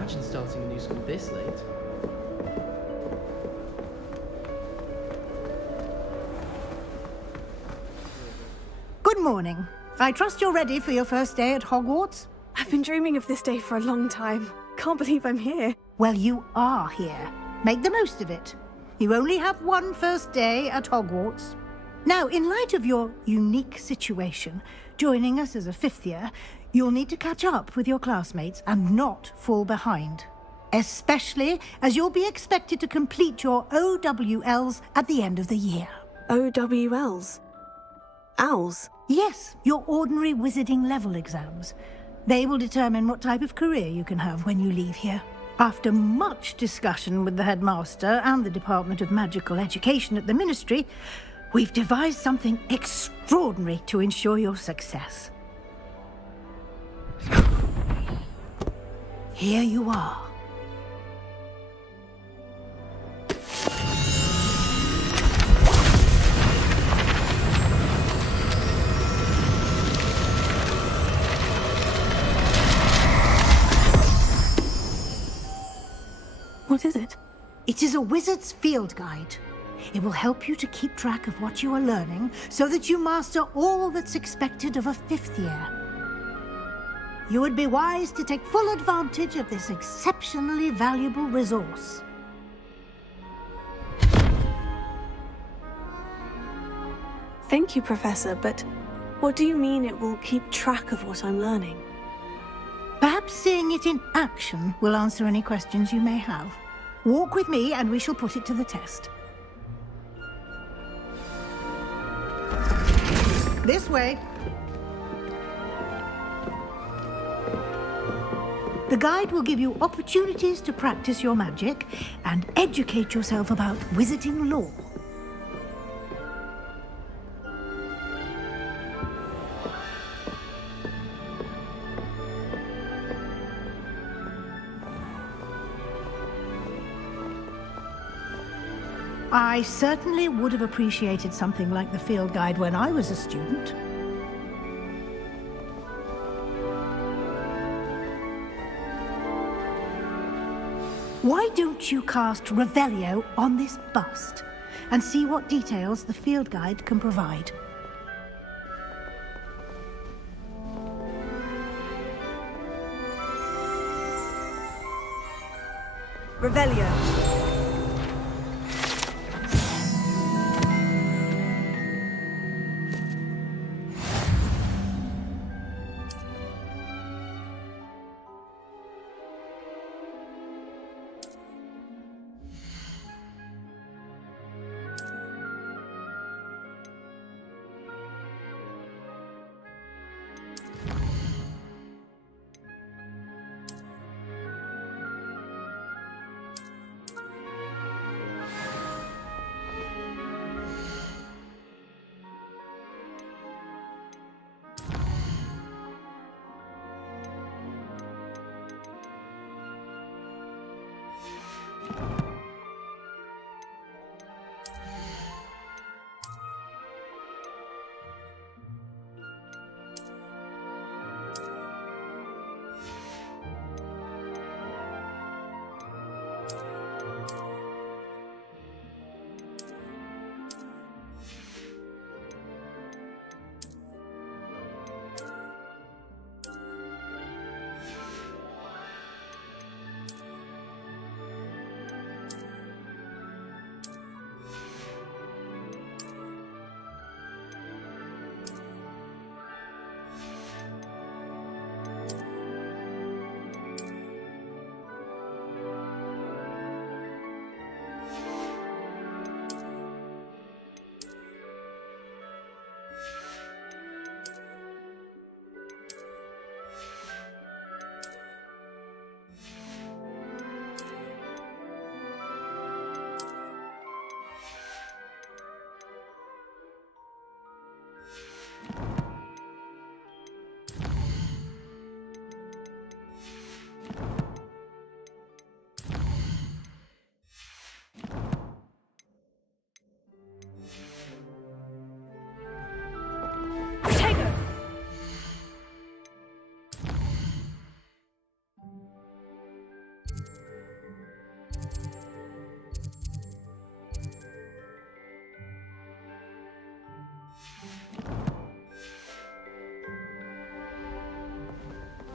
imagine starting a new school this late. Good morning. I trust you're ready for your first day at Hogwarts? I've been dreaming of this day for a long time. Can't believe I'm here. Well, you are here. Make the most of it. You only have one first day at Hogwarts. Now, in light of your unique situation, joining us as a fifth year, you'll need to catch up with your classmates and not fall behind. Especially as you'll be expected to complete your OWLs at the end of the year. OWLs? Owls? Yes, your ordinary wizarding level exams. They will determine what type of career you can have when you leave here. After much discussion with the headmaster and the Department of Magical Education at the Ministry, we've devised something extraordinary to ensure your success. Here you are. What is it? It is a wizard's field guide. It will help you to keep track of what you are learning so that you master all that's expected of a fifth year. You would be wise to take full advantage of this exceptionally valuable resource. Thank you, Professor, but what do you mean it will keep track of what I'm learning? Perhaps seeing it in action will answer any questions you may have. Walk with me and we shall put it to the test. This way. The guide will give you opportunities to practice your magic and educate yourself about wizarding lore. I certainly would have appreciated something like the field guide when I was a student. Why don't you cast Revelio on this bust and see what details the field guide can provide? Revelio.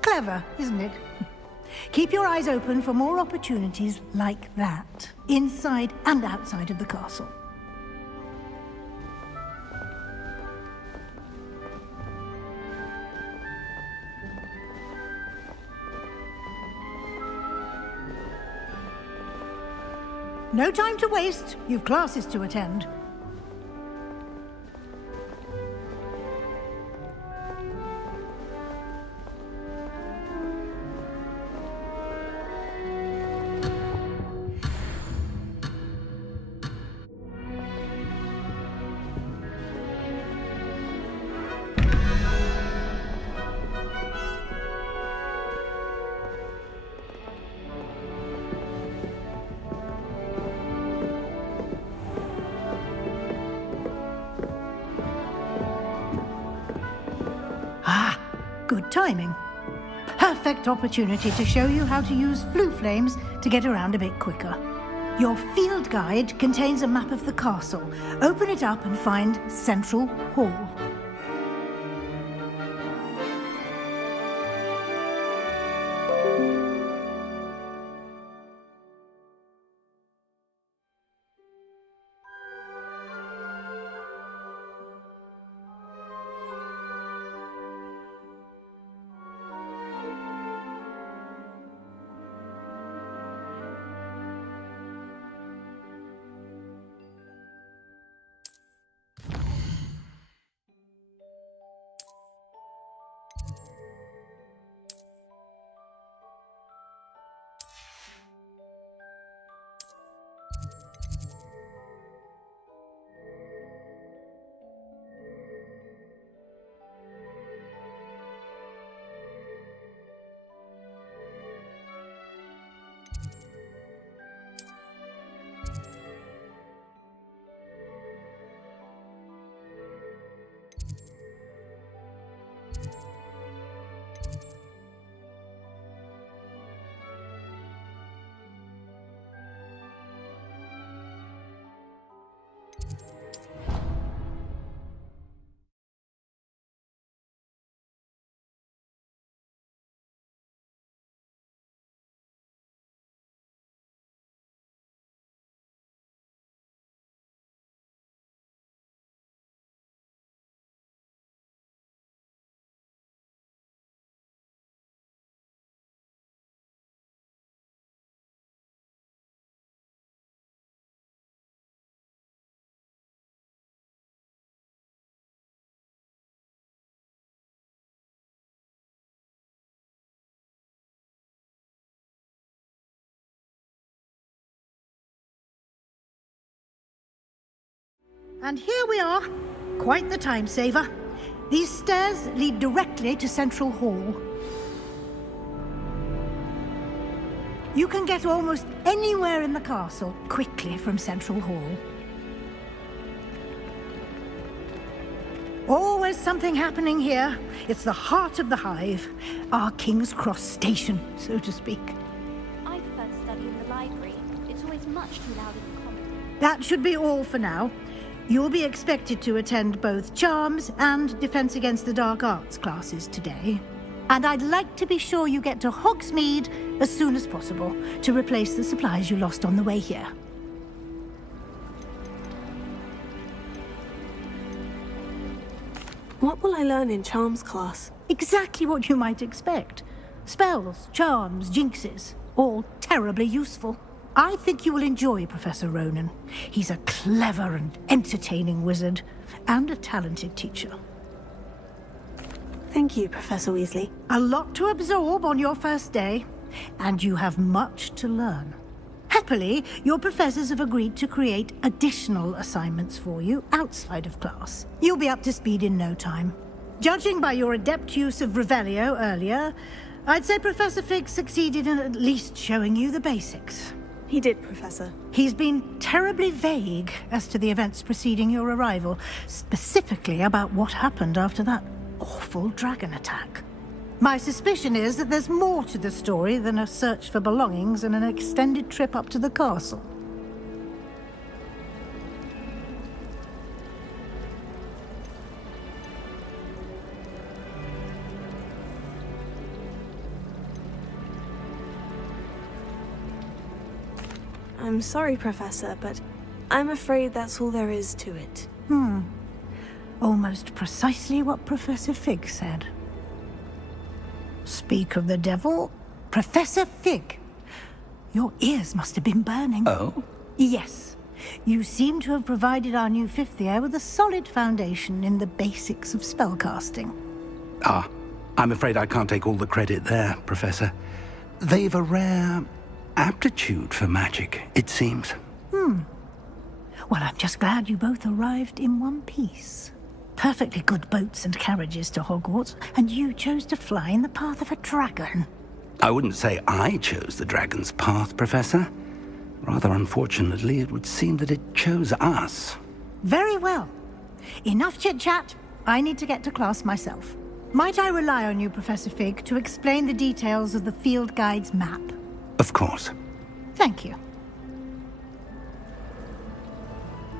Clever, isn't it? Keep your eyes open for more opportunities like that, inside and outside of the castle. No time to waste. You've classes to attend. Good timing. Perfect opportunity to show you how to use flue flames to get around a bit quicker. Your field guide contains a map of the castle. Open it up and find Central Hall. And here we are. Quite the time saver. These stairs lead directly to Central Hall. You can get almost anywhere in the castle quickly from Central Hall. Always something happening here. It's the heart of the hive. Our King's Cross station, so to speak. I prefer to study in the library. It's always much too loud in the common. That should be all for now. You'll be expected to attend both Charms and Defense Against the Dark Arts classes today. And I'd like to be sure you get to Hogsmeade as soon as possible to replace the supplies you lost on the way here. What will I learn in Charms class? Exactly what you might expect. Spells, charms, jinxes, all terribly useful. I think you will enjoy Professor Ronan. He's a clever and entertaining wizard, and a talented teacher. Thank you, Professor Weasley. A lot to absorb on your first day, and you have much to learn. Happily, your professors have agreed to create additional assignments for you outside of class. You'll be up to speed in no time. Judging by your adept use of Revelio earlier, I'd say Professor Fig succeeded in at least showing you the basics. He did, Professor. He's been terribly vague as to the events preceding your arrival, specifically about what happened after that awful dragon attack. My suspicion is that there's more to the story than a search for belongings and an extended trip up to the castle. I'm sorry, Professor, but I'm afraid that's all there is to it. Almost precisely what Professor Fig said. Speak of the devil, Professor Fig. Your ears must have been burning. Oh? Yes. You seem to have provided our new fifth year with a solid foundation in the basics of spellcasting. Ah, I'm afraid I can't take all the credit there, Professor. They've a rare aptitude for magic, it seems. Well, I'm just glad you both arrived in one piece. Perfectly good boats and carriages to Hogwarts, and you chose to fly in the path of a dragon. I wouldn't say I chose the dragon's path, Professor. Rather unfortunately, it would seem that it chose us. Very well. Enough chit-chat. I need to get to class myself. Might I rely on you, Professor Fig, to explain the details of the field guide's map? Of course. Thank you.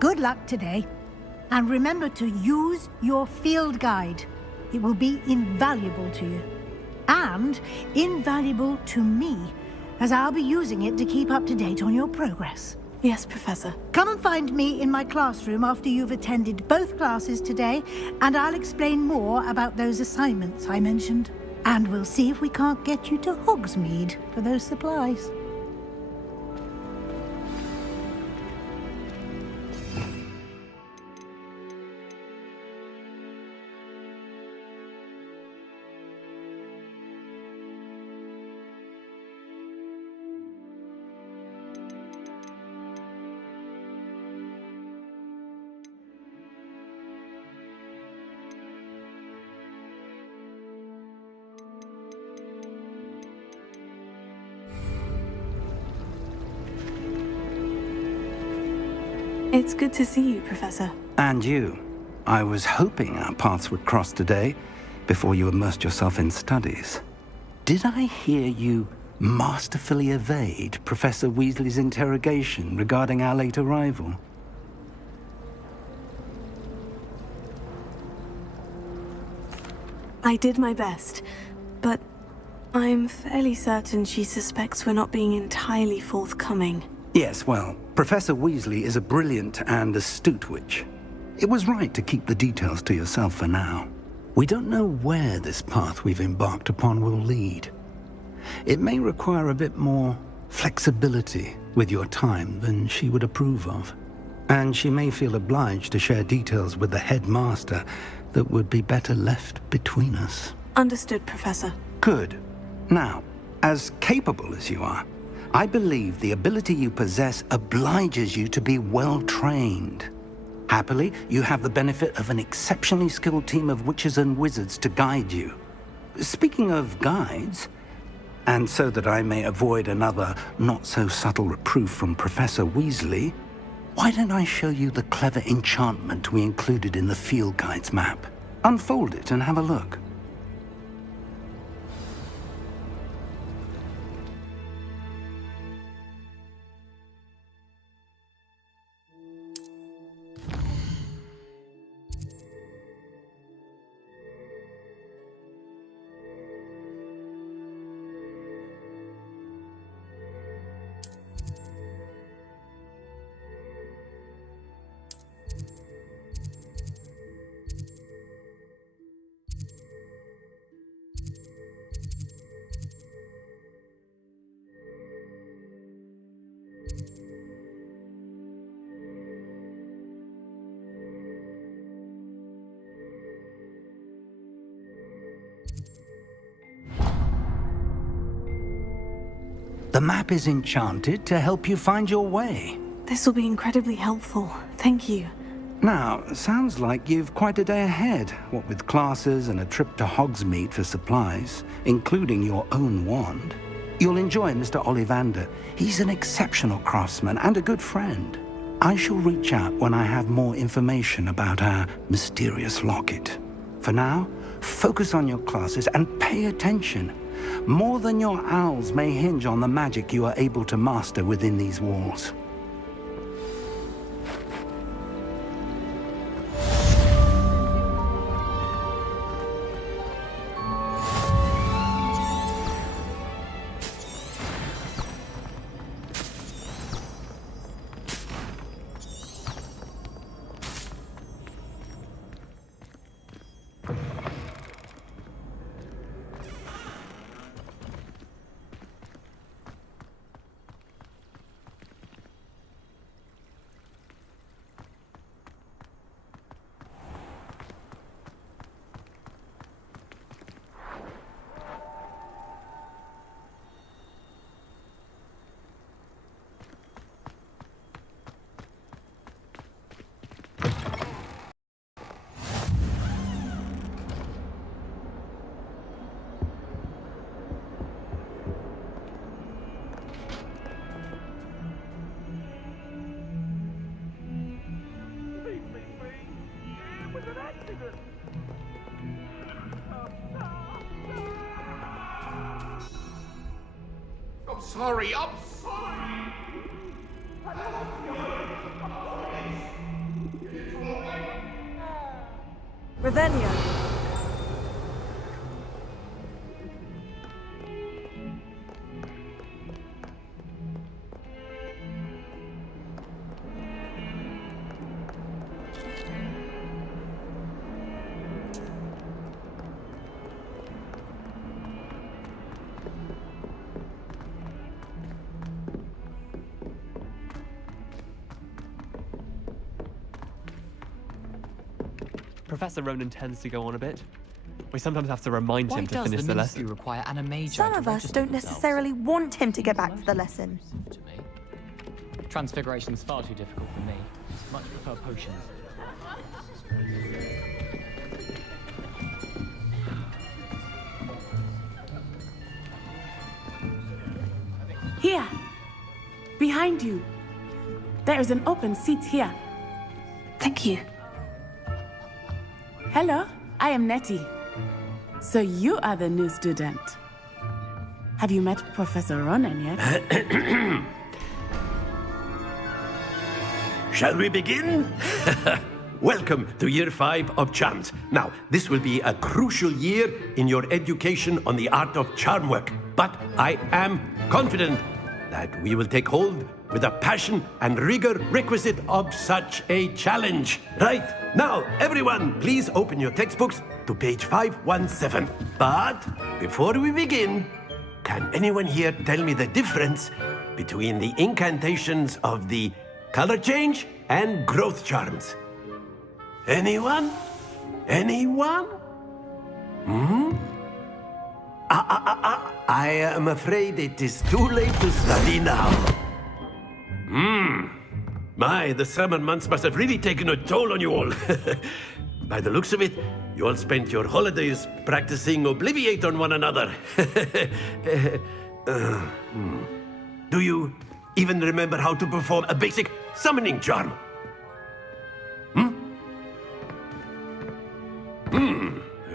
Good luck today. And remember to use your field guide. It will be invaluable to you. And invaluable to me, as I'll be using it to keep up to date on your progress. Yes, Professor. Come and find me in my classroom after you've attended both classes today, and I'll explain more about those assignments I mentioned. And we'll see if we can't get you to Hogsmeade for those supplies. It's good to see you, Professor. And you. I was hoping our paths would cross today, before you immersed yourself in studies. Did I hear you masterfully evade Professor Weasley's interrogation regarding our late arrival? I did my best, but I'm fairly certain she suspects we're not being entirely forthcoming. Yes, well, Professor Weasley is a brilliant and astute witch. It was right to keep the details to yourself for now. We don't know where this path we've embarked upon will lead. It may require a bit more flexibility with your time than she would approve of. And she may feel obliged to share details with the headmaster that would be better left between us. Understood, Professor. Good. Now, as capable as you are, I believe the ability you possess obliges you to be well-trained. Happily, you have the benefit of an exceptionally skilled team of witches and wizards to guide you. Speaking of guides, and so that I may avoid another not-so-subtle reproof from Professor Weasley, why don't I show you the clever enchantment we included in the field guide's map? Unfold it and have a look. The map is enchanted to help you find your way. This will be incredibly helpful. Thank you. Now, sounds like you've quite a day ahead, what with classes and a trip to Hogsmeade for supplies, including your own wand. You'll enjoy Mr. Ollivander. He's an exceptional craftsman and a good friend. I shall reach out when I have more information about our mysterious locket. For now, focus on your classes and pay attention. More than your owls may hinge on the magic you are able to master within these walls. sorry. I'm sorry. Revelio. Professor Ronan tends to go on a bit. We sometimes have to remind him to finish the lesson. Require Anna Major Some to of us register don't themselves? necessarily want him to get back to the lesson. Transfiguration's far too difficult for me. Much prefer potions. Here! Behind you! There is an open seat here. Thank you. Hello, I am Nettie. So you are the new student. Have you met Professor Ronan yet? Shall we begin? Welcome to Year 5 of Charms. Now, this will be a crucial year in your education on the art of charm work. But I am confident that we will take hold with the passion and rigor requisite of such a challenge. Right, now, everyone, please open your textbooks to page 517. But before we begin, can anyone here tell me the difference between the incantations of the color change and growth charms? Anyone? Anyone? I am afraid it is too late to study now. My, the summer months must have really taken a toll on you all. By the looks of it, you all spent your holidays practicing Obliviate on one another. Do you even remember how to perform a basic summoning charm?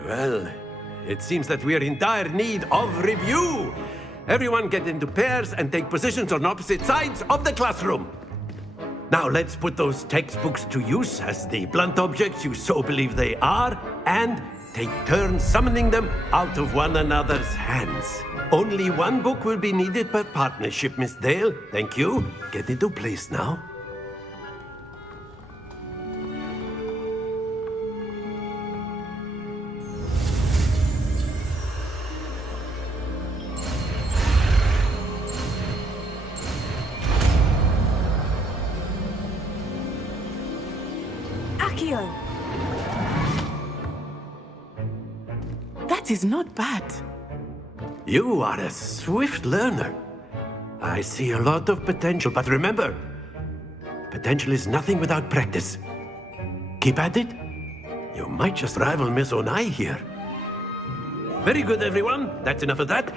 Well, it seems that we are in dire need of review. Everyone get into pairs and take positions on opposite sides of the classroom. Now let's put those textbooks to use as the blunt objects you so believe they are, and take turns summoning them out of one another's hands. Only one book will be needed per partnership, Miss Dale. Thank you. Get into place now. Accio! That is not bad. You are a swift learner. I see a lot of potential, but remember, potential is nothing without practice. Keep at it. You might just rival Miss Onai here. Very good, everyone. That's enough of that.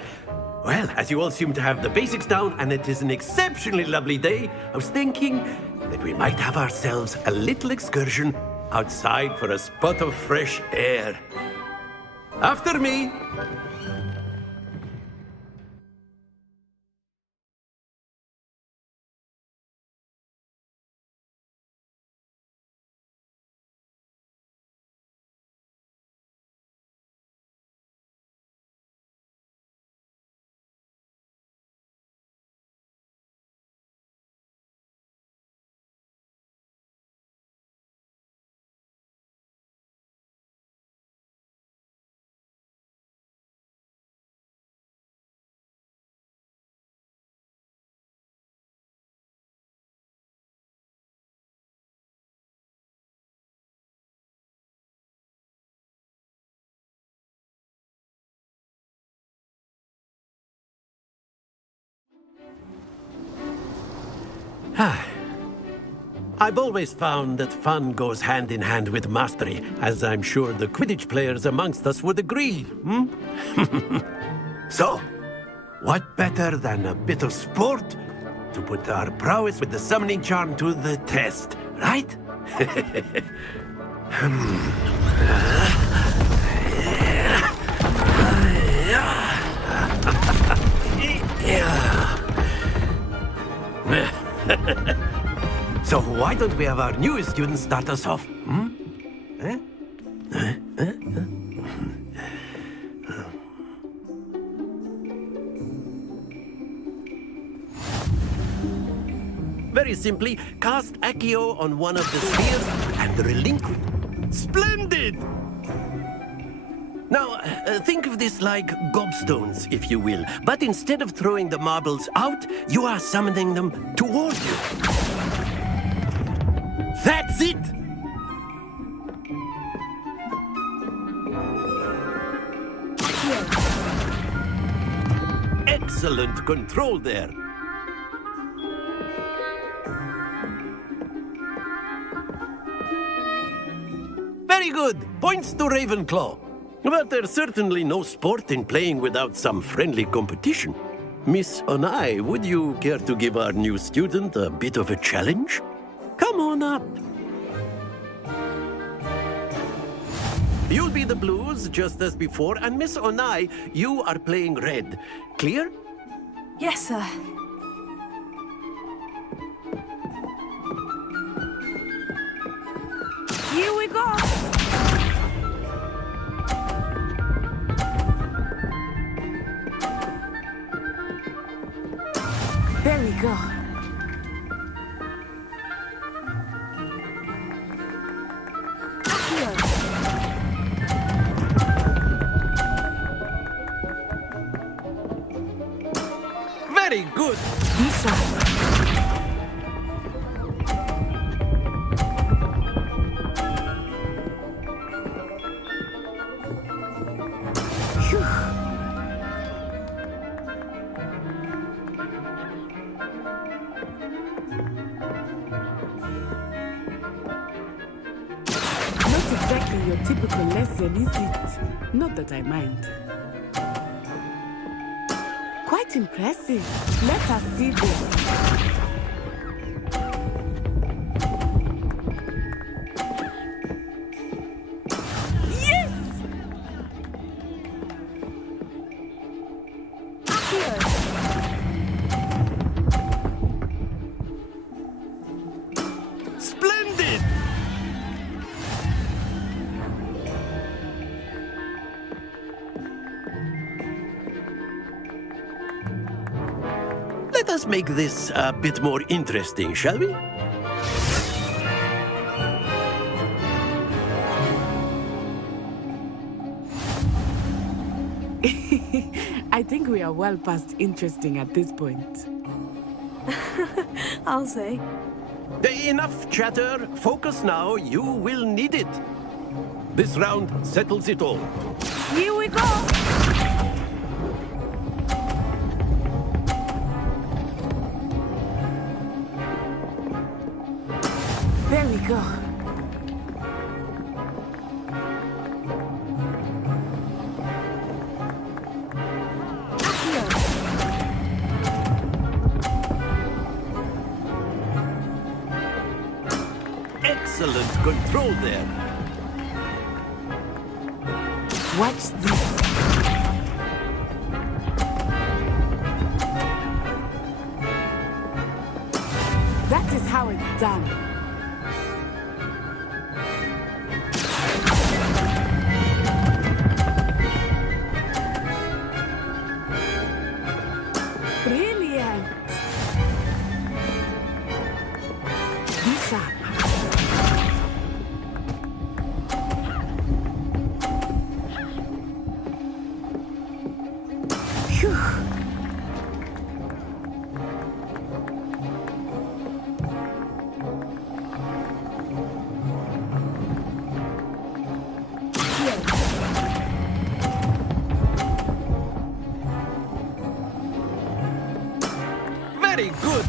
Well, as you all seem to have the basics down, and it is an exceptionally lovely day, I was thinking that we might have ourselves a little excursion outside for a spot of fresh air. After me. I've always found that fun goes hand in hand with mastery, as I'm sure the Quidditch players amongst us would agree. So, what better than a bit of sport to put our prowess with the summoning charm to the test, right? why don't we have our newest student start us off? Hmm? Eh? Very simply, cast Accio on one of the spheres and relinquish. Splendid! Now, think of this like gobstones, if you will. But instead of throwing the marbles out, you are summoning them toward you. That's it! Excellent control there. Very good. Points to Ravenclaw. But there's certainly no sport in playing without some friendly competition. Miss Onai, would you care to give our new student a bit of a challenge? Come on up. You'll be the blues, just as before, and Miss Onai, you are playing red. Clear? Yes, sir. Here we go! There we go. Very good. Not exactly your typical lesson, is it? Not that I mind. Quite impressive. Let us see this. Splendid! Let us make this a bit more interesting, shall we? I think we are well past interesting at this point. I'll say. Enough chatter. Focus now. You will need it. This round settles it all. Here we go! There we go. Excellent control there. Watch this. That is how it's done. Brilliant. Be sharp. Phew. Very good.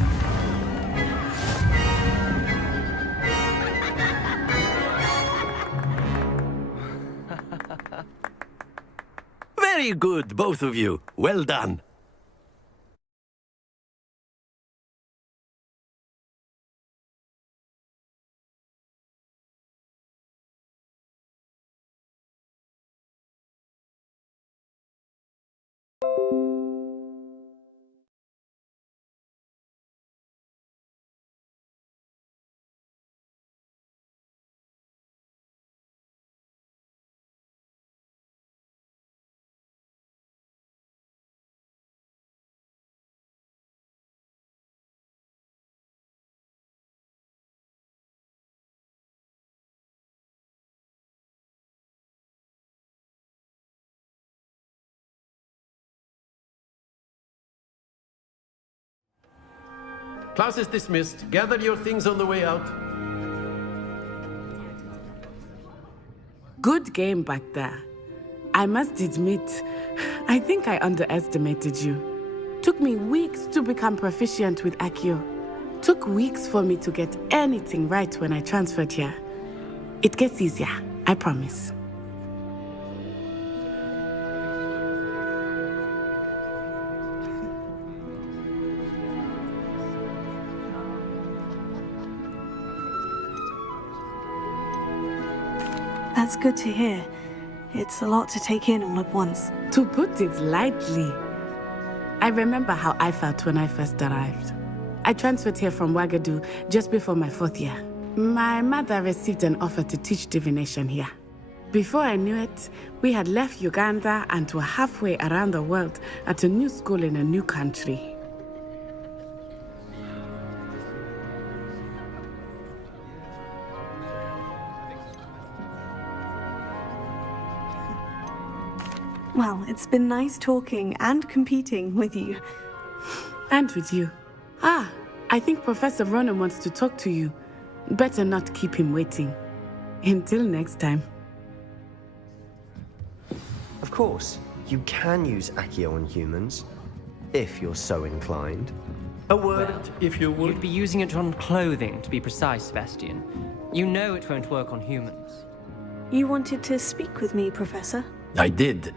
Very good, both of you. Well done. Class is dismissed. Gather your things on the way out. Good game back there. I must admit, I think I underestimated you. Took me weeks to become proficient with Accio. Took weeks for me to get anything right when I transferred here. It gets easier, I promise. That's good to hear. It's a lot to take in all at once. To put it lightly, I remember how I felt when I first arrived. I transferred here from Wagadu just before my 4th year. My mother received an offer to teach divination here. Before I knew it, we had left Uganda and were halfway around the world at a new school in a new country. Well, it's been nice talking and competing with you. And with you. Ah, I think Professor Ronan wants to talk to you. Better not keep him waiting. Until next time. Of course, you can use Accio on humans, if you're so inclined. A word, if you would. You'd be using it on clothing, to be precise, Sebastian. You know it won't work on humans. You wanted to speak with me, Professor? I did.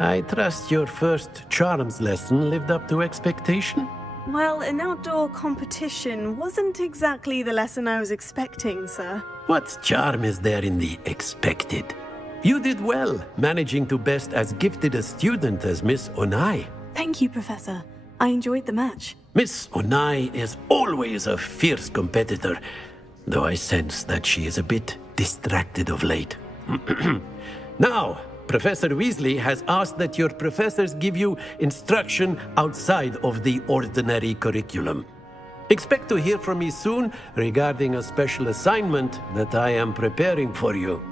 I trust your first charms lesson lived up to expectation? Well, an outdoor competition wasn't exactly the lesson I was expecting, sir. What charm is there in the expected? You did well, managing to best as gifted a student as Miss Onai. Thank you, Professor. I enjoyed the match. Miss Onai is always a fierce competitor, though I sense that she is a bit distracted of late. Now, Professor Weasley has asked that your professors give you instruction outside of the ordinary curriculum. Expect to hear from me soon regarding a special assignment that I am preparing for you.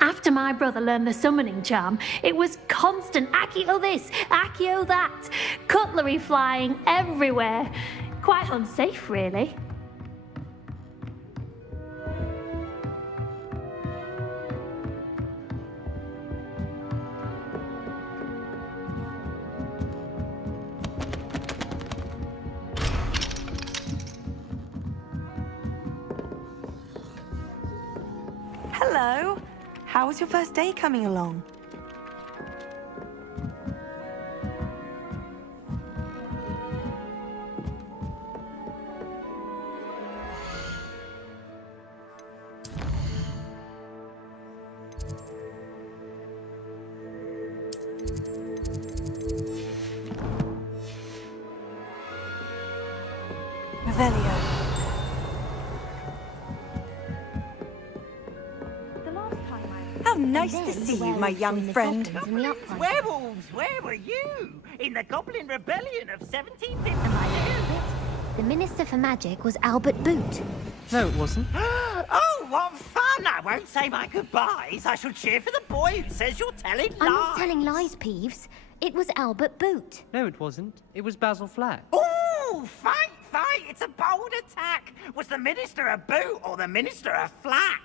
After my brother learned the summoning charm, it was constant Accio this, Accio that, cutlery flying everywhere. Quite unsafe, really. Hello. How was your first day coming along? Revelio. How nice to see you, my young friend. Werewolves, where were you? In the Goblin Rebellion of 1752? The Minister for Magic was Albert Boot. No, it wasn't. Oh, what fun! I won't say my goodbyes. I shall cheer for the boy who says you're telling lies. I'm not telling lies, Peeves. It was Albert Boot. No, it wasn't. It was Basil Flack. Oh, fight, fight! It's a bold attack. Was the Minister a boot or the Minister a flack?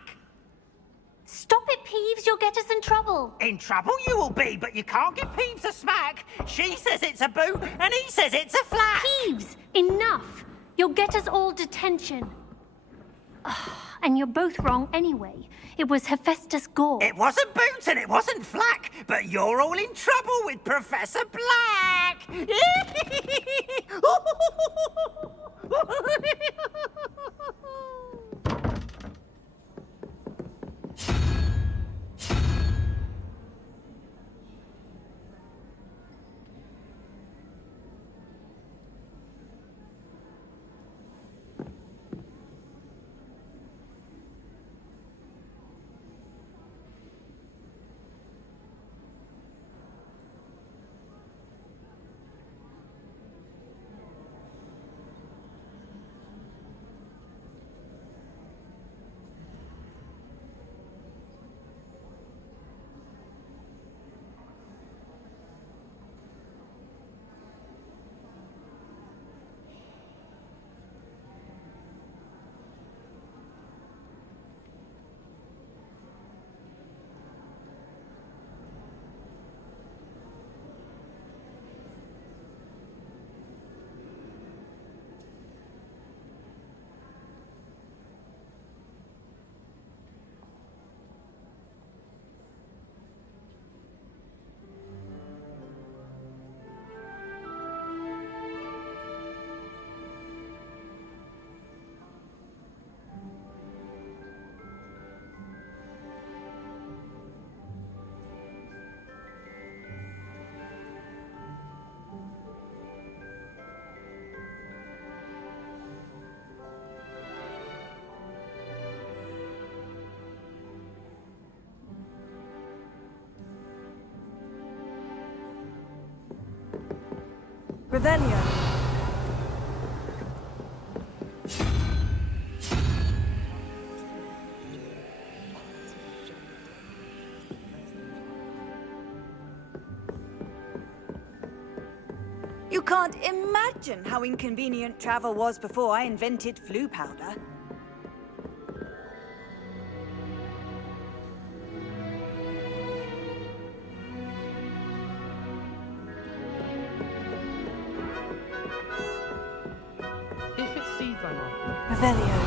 Stop it, Peeves. You'll get us in trouble. In trouble you will be, but you can't give Peeves a smack. She says it's a boot, and he says it's a flack. Peeves, enough. You'll get us all detention. And you're both wrong anyway. It was Hephaestus Gore. It wasn't Boot and it wasn't Flack, but you're all in trouble with Professor Black. Revelio. You can't imagine how inconvenient travel was before I invented flu powder. If it's seeds I'm after. Revelio.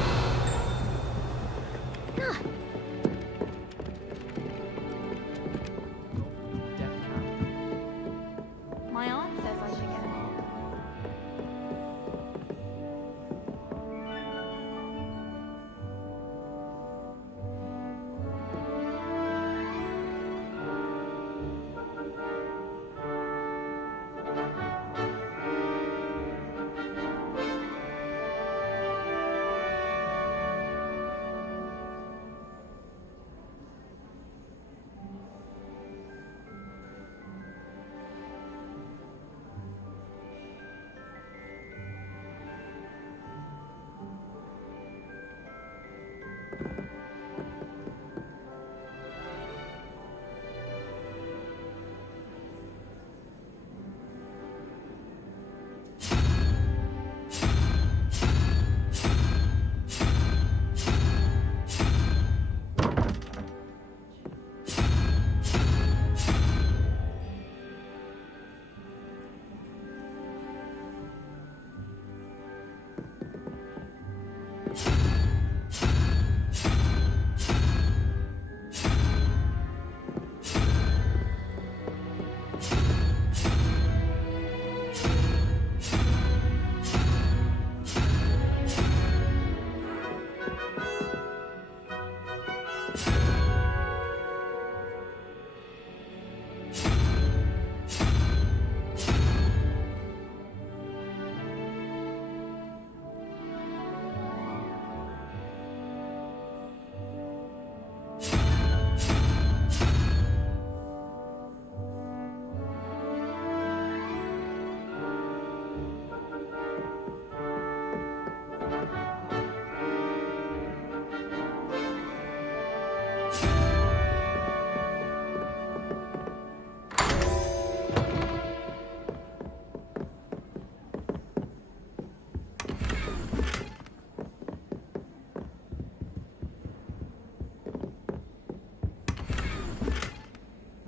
My aunt says I should get it.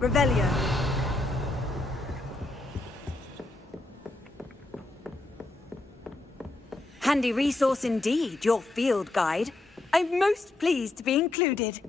Revelio. Handy resource indeed, your field guide. I'm most pleased to be included.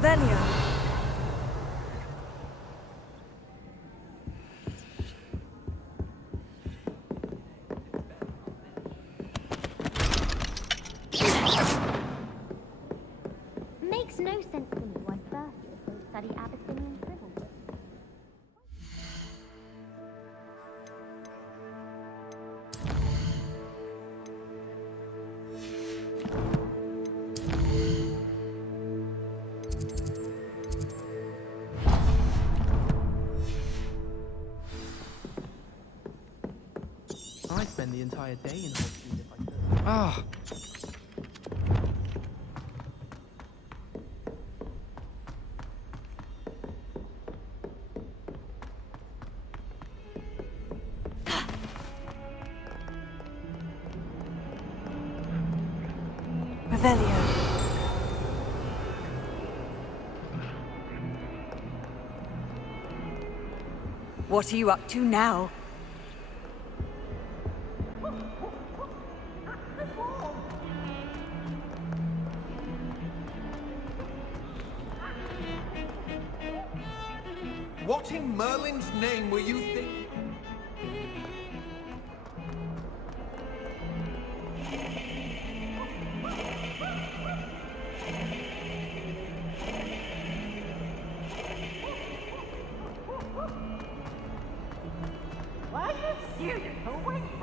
Revelio. Makes no sense to me why first you were to study Abyssinian frivolity. I'd spend the entire day in Hogsmeade if I could. Ah. Revelio. What are you up to now? What in Merlin's name were you thinking?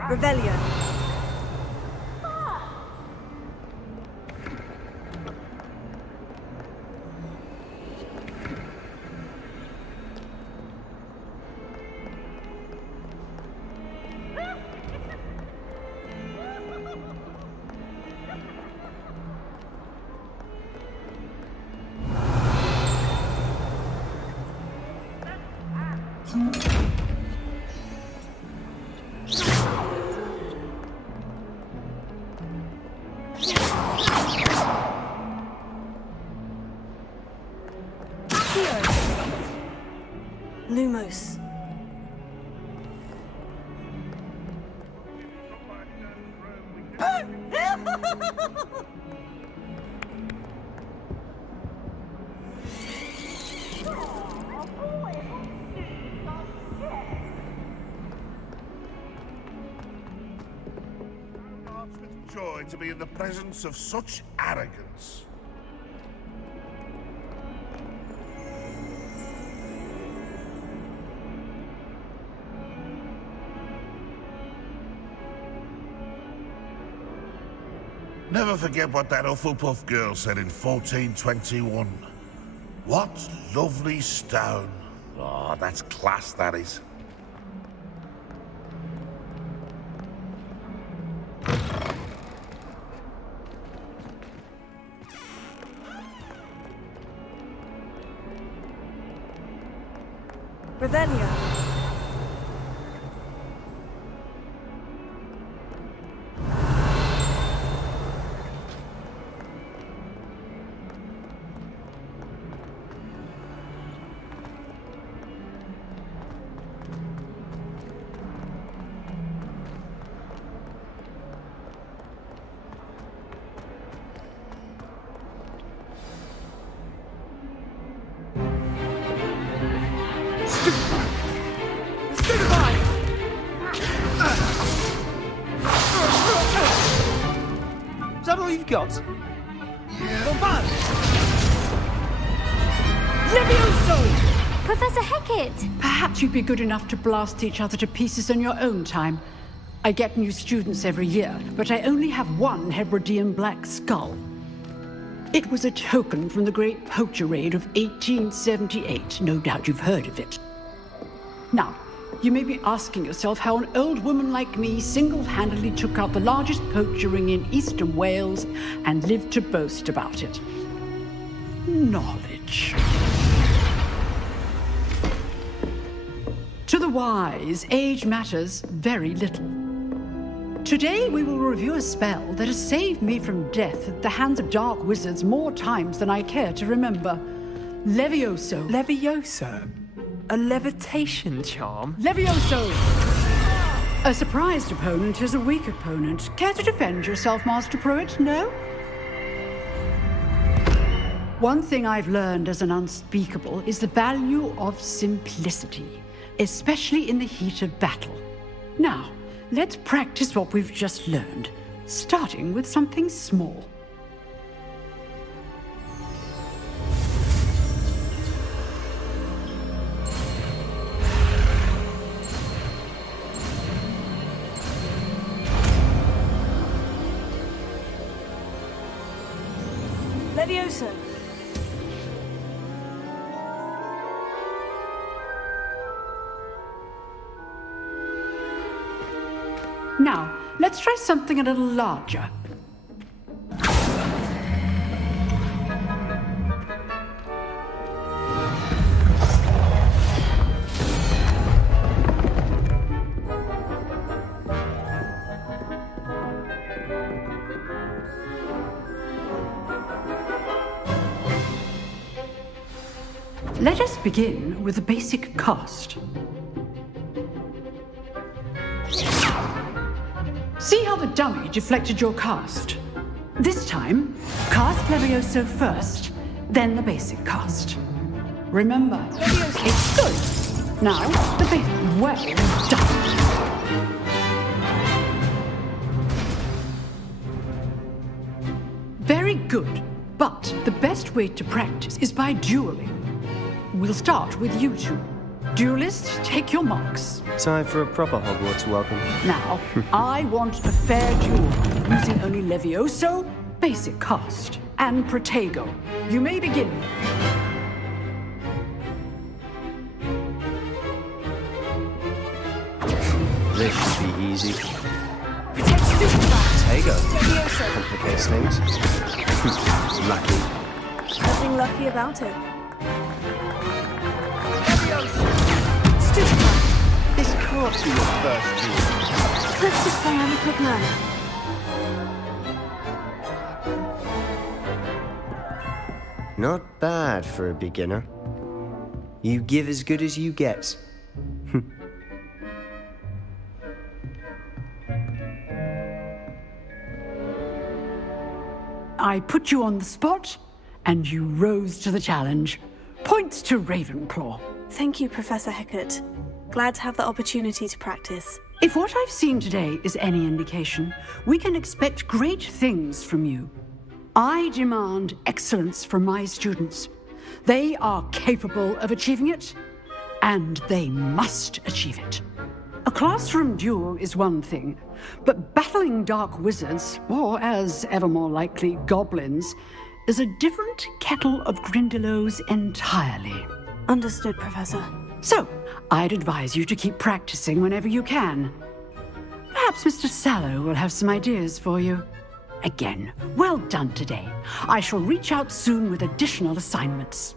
Revelio. Lumos. With joy to be in the presence of such arrogance. Never forget what that Hufflepuff girl said in 1421. What lovely stone. Oh, that's class, that is. Revelio. Is that all you've got? Levioso! Professor Hecat! Perhaps you'd be good enough to blast each other to pieces in your own time. I get new students every year, but I only have one Hebridean black skull. It was a token from the Great Poacher Raid of 1878. No doubt you've heard of it. Now, you may be asking yourself how an old woman like me single-handedly took out the largest poacher ring in eastern Wales and lived to boast about it. Knowledge. To the wise, age matters very little. Today we will review a spell that has saved me from death at the hands of dark wizards more times than I care to remember. Levioso. Levioso? A levitation charm? Levioso! A surprised opponent is a weak opponent. Care to defend yourself, Master Pruitt? No? One thing I've learned as an unspeakable is the value of simplicity, especially in the heat of battle. Now, let's practice what we've just learned, starting with something small. Levioso. Now, let's try something a little larger. Let us begin with the basic cast. See how the dummy deflected your cast? This time, cast Levioso first, then the basic cast. Remember, it's good. Now, the basic. Well done. Very good, but the best way to practice is by dueling. We'll start with you two. Duelists, take your marks. Time for a proper Hogwarts welcome. Now, I want a fair duel, using only Levioso, basic cast, and Protego. You may begin. This should be easy. Protego. Complicates things. Lucky. Nothing lucky about it. This can't be your first duel. Let's just say I'm a quick learner. Not bad for a beginner. You give as good as you get. I put you on the spot, and you rose to the challenge. Points to Ravenclaw. Thank you, Professor Hecat. Glad to have the opportunity to practice. If what I've seen today is any indication, we can expect great things from you. I demand excellence from my students. They are capable of achieving it, and they must achieve it. A classroom duel is one thing, but battling dark wizards, or as ever more likely, goblins, is a different kettle of Grindylows entirely. Understood, Professor. So, I'd advise you to keep practicing whenever you can. Perhaps Mr. Sallow will have some ideas for you. Again, well done today. I shall reach out soon with additional assignments.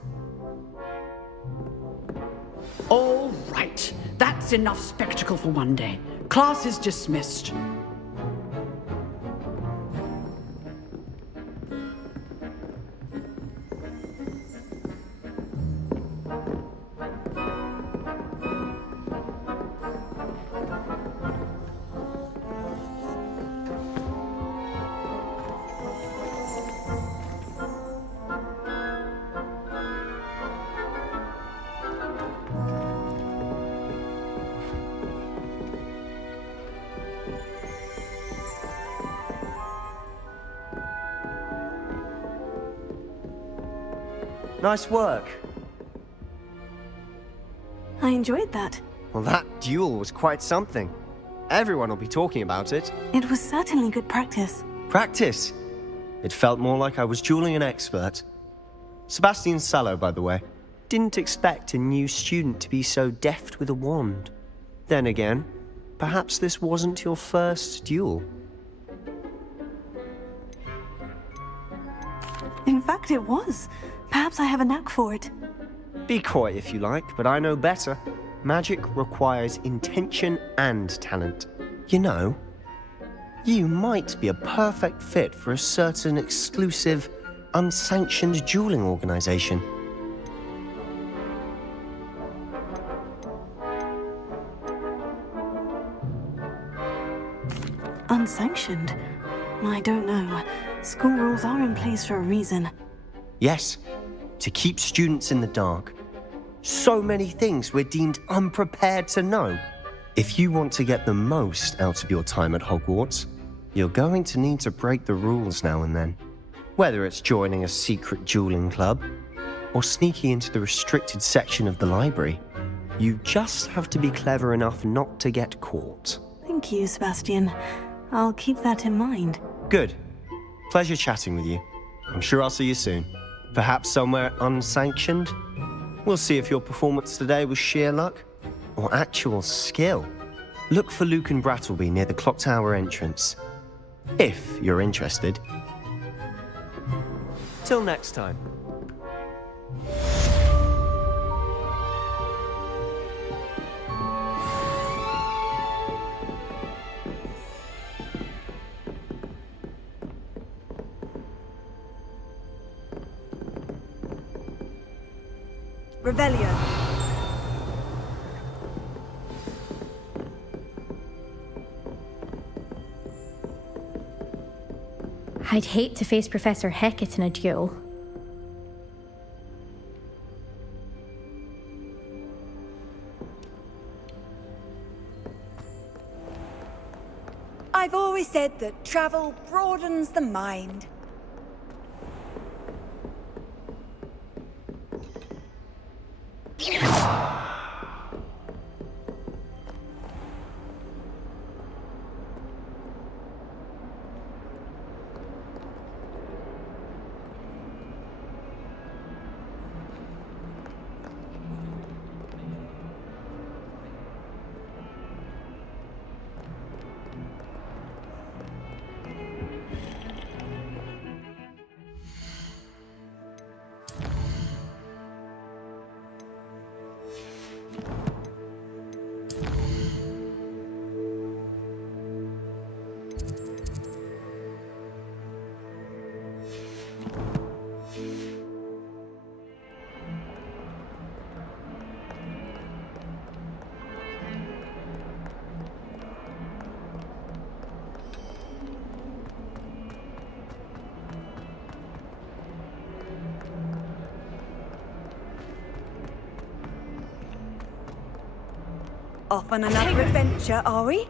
All right, that's enough spectacle for one day. Class is dismissed. Nice work. I enjoyed that. Well, that duel was quite something. Everyone will be talking about it. It was certainly good practice. Practice? It felt more like I was dueling an expert. Sebastian Sallow, by the way. Didn't expect a new student to be so deft with a wand. Then again, perhaps this wasn't your first duel. In fact, it was. Perhaps I have a knack for it. Be coy if you like, but I know better. Magic requires intention and talent. You know, you might be a perfect fit for a certain exclusive, unsanctioned dueling organization. Unsanctioned? I don't know. School rules are in place for a reason. Yes, to keep students in the dark. So many things we're deemed unprepared to know. If you want to get the most out of your time at Hogwarts, you're going to need to break the rules now and then. Whether it's joining a secret dueling club or sneaking into the restricted section of the library, you just have to be clever enough not to get caught. Thank you, Sebastian. I'll keep that in mind. Good. Pleasure chatting with you. I'm sure I'll see you soon. Perhaps somewhere unsanctioned? We'll see if your performance today was sheer luck or actual skill. Look for Luke and Brattleby near the clock tower entrance, if you're interested. Till next time. Revelio. I'd hate to face Professor Hecat in a duel. I've always said that travel broadens the mind. Off on another adventure, are we?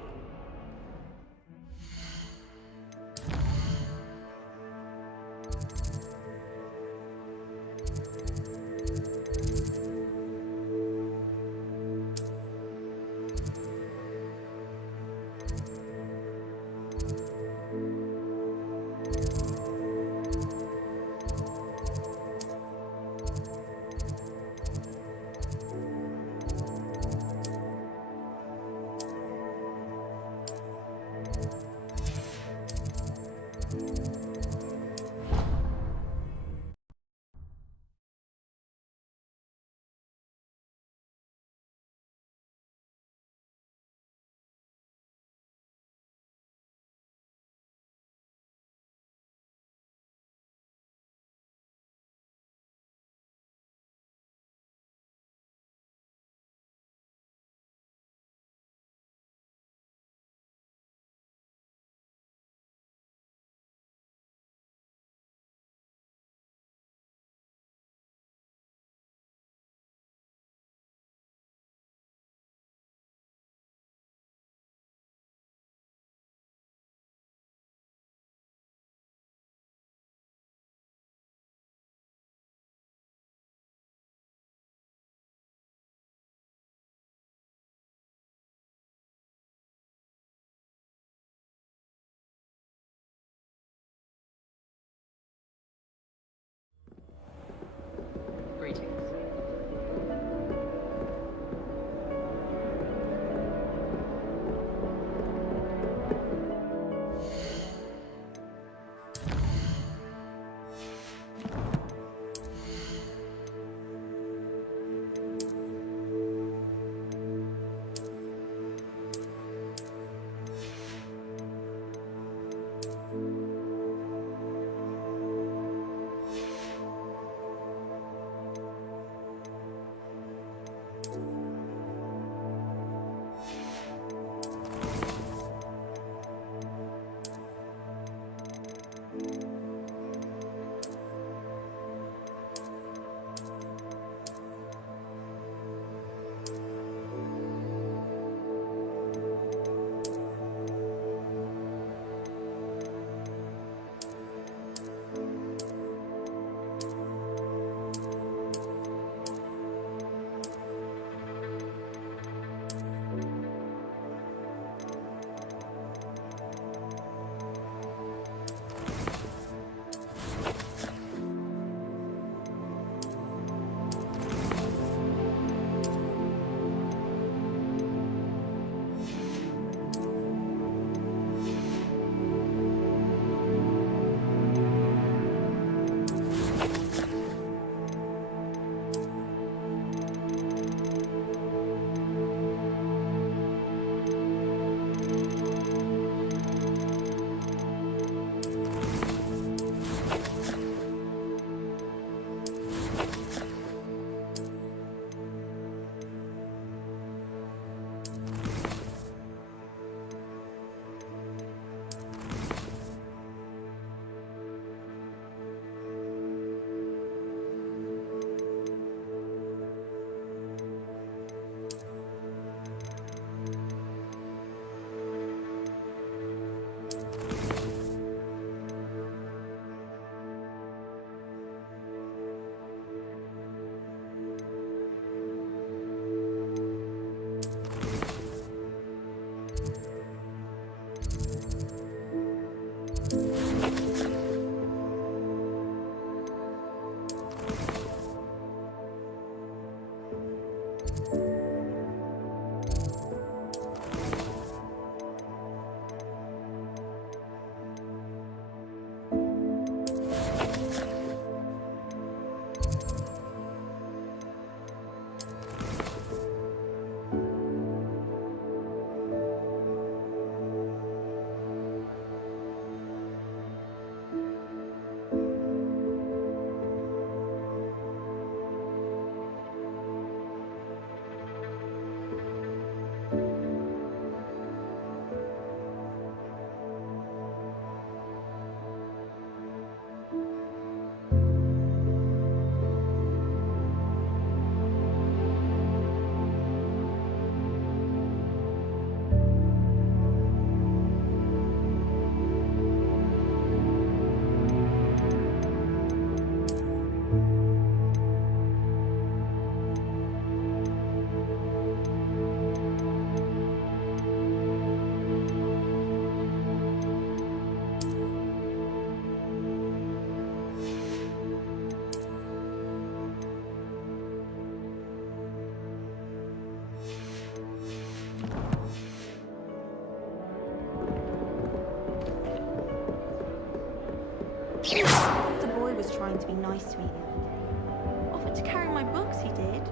The boy was trying to be nice to me the other day. Offered to carry my books, he did.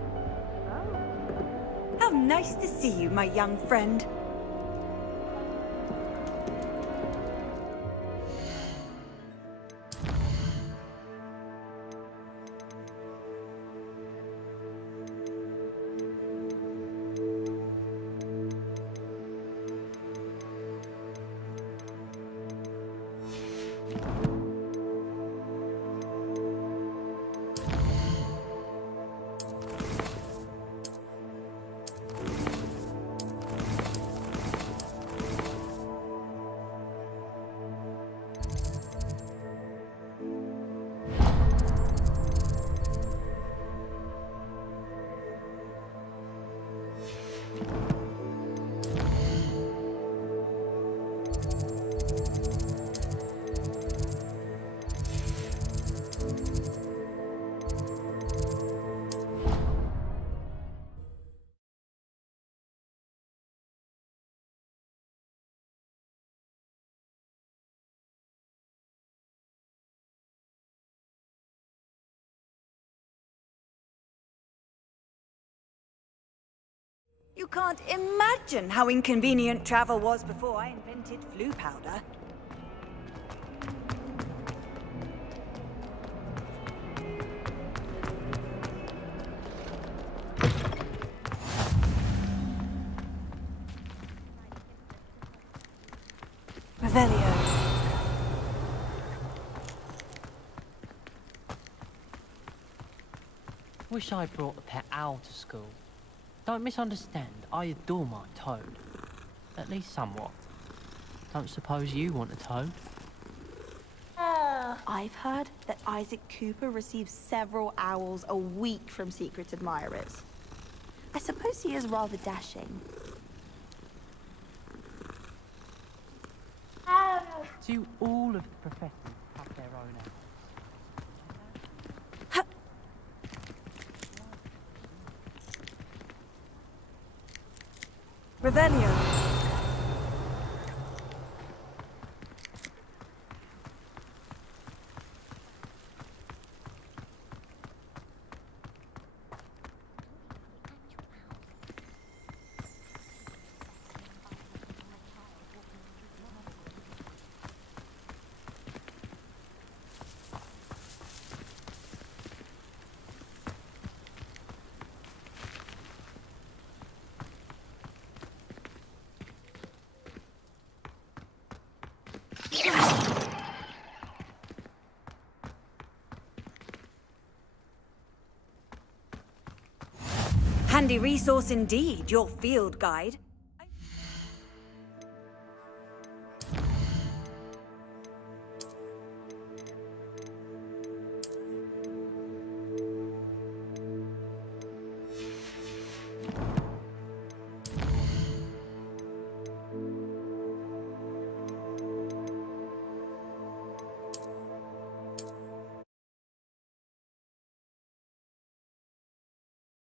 How nice to see you, my young friend. You can't imagine how inconvenient travel was before I invented flu powder. Revelio. Wish I brought a pet owl to school. Don't misunderstand, I adore my toad. At least somewhat. Don't suppose you want a toad? I've heard that Isaac Cooper receives several owls a week from secret admirers. I suppose he is rather dashing. Do all of the professors have their own owls? Revelio. Handy resource indeed, your field guide.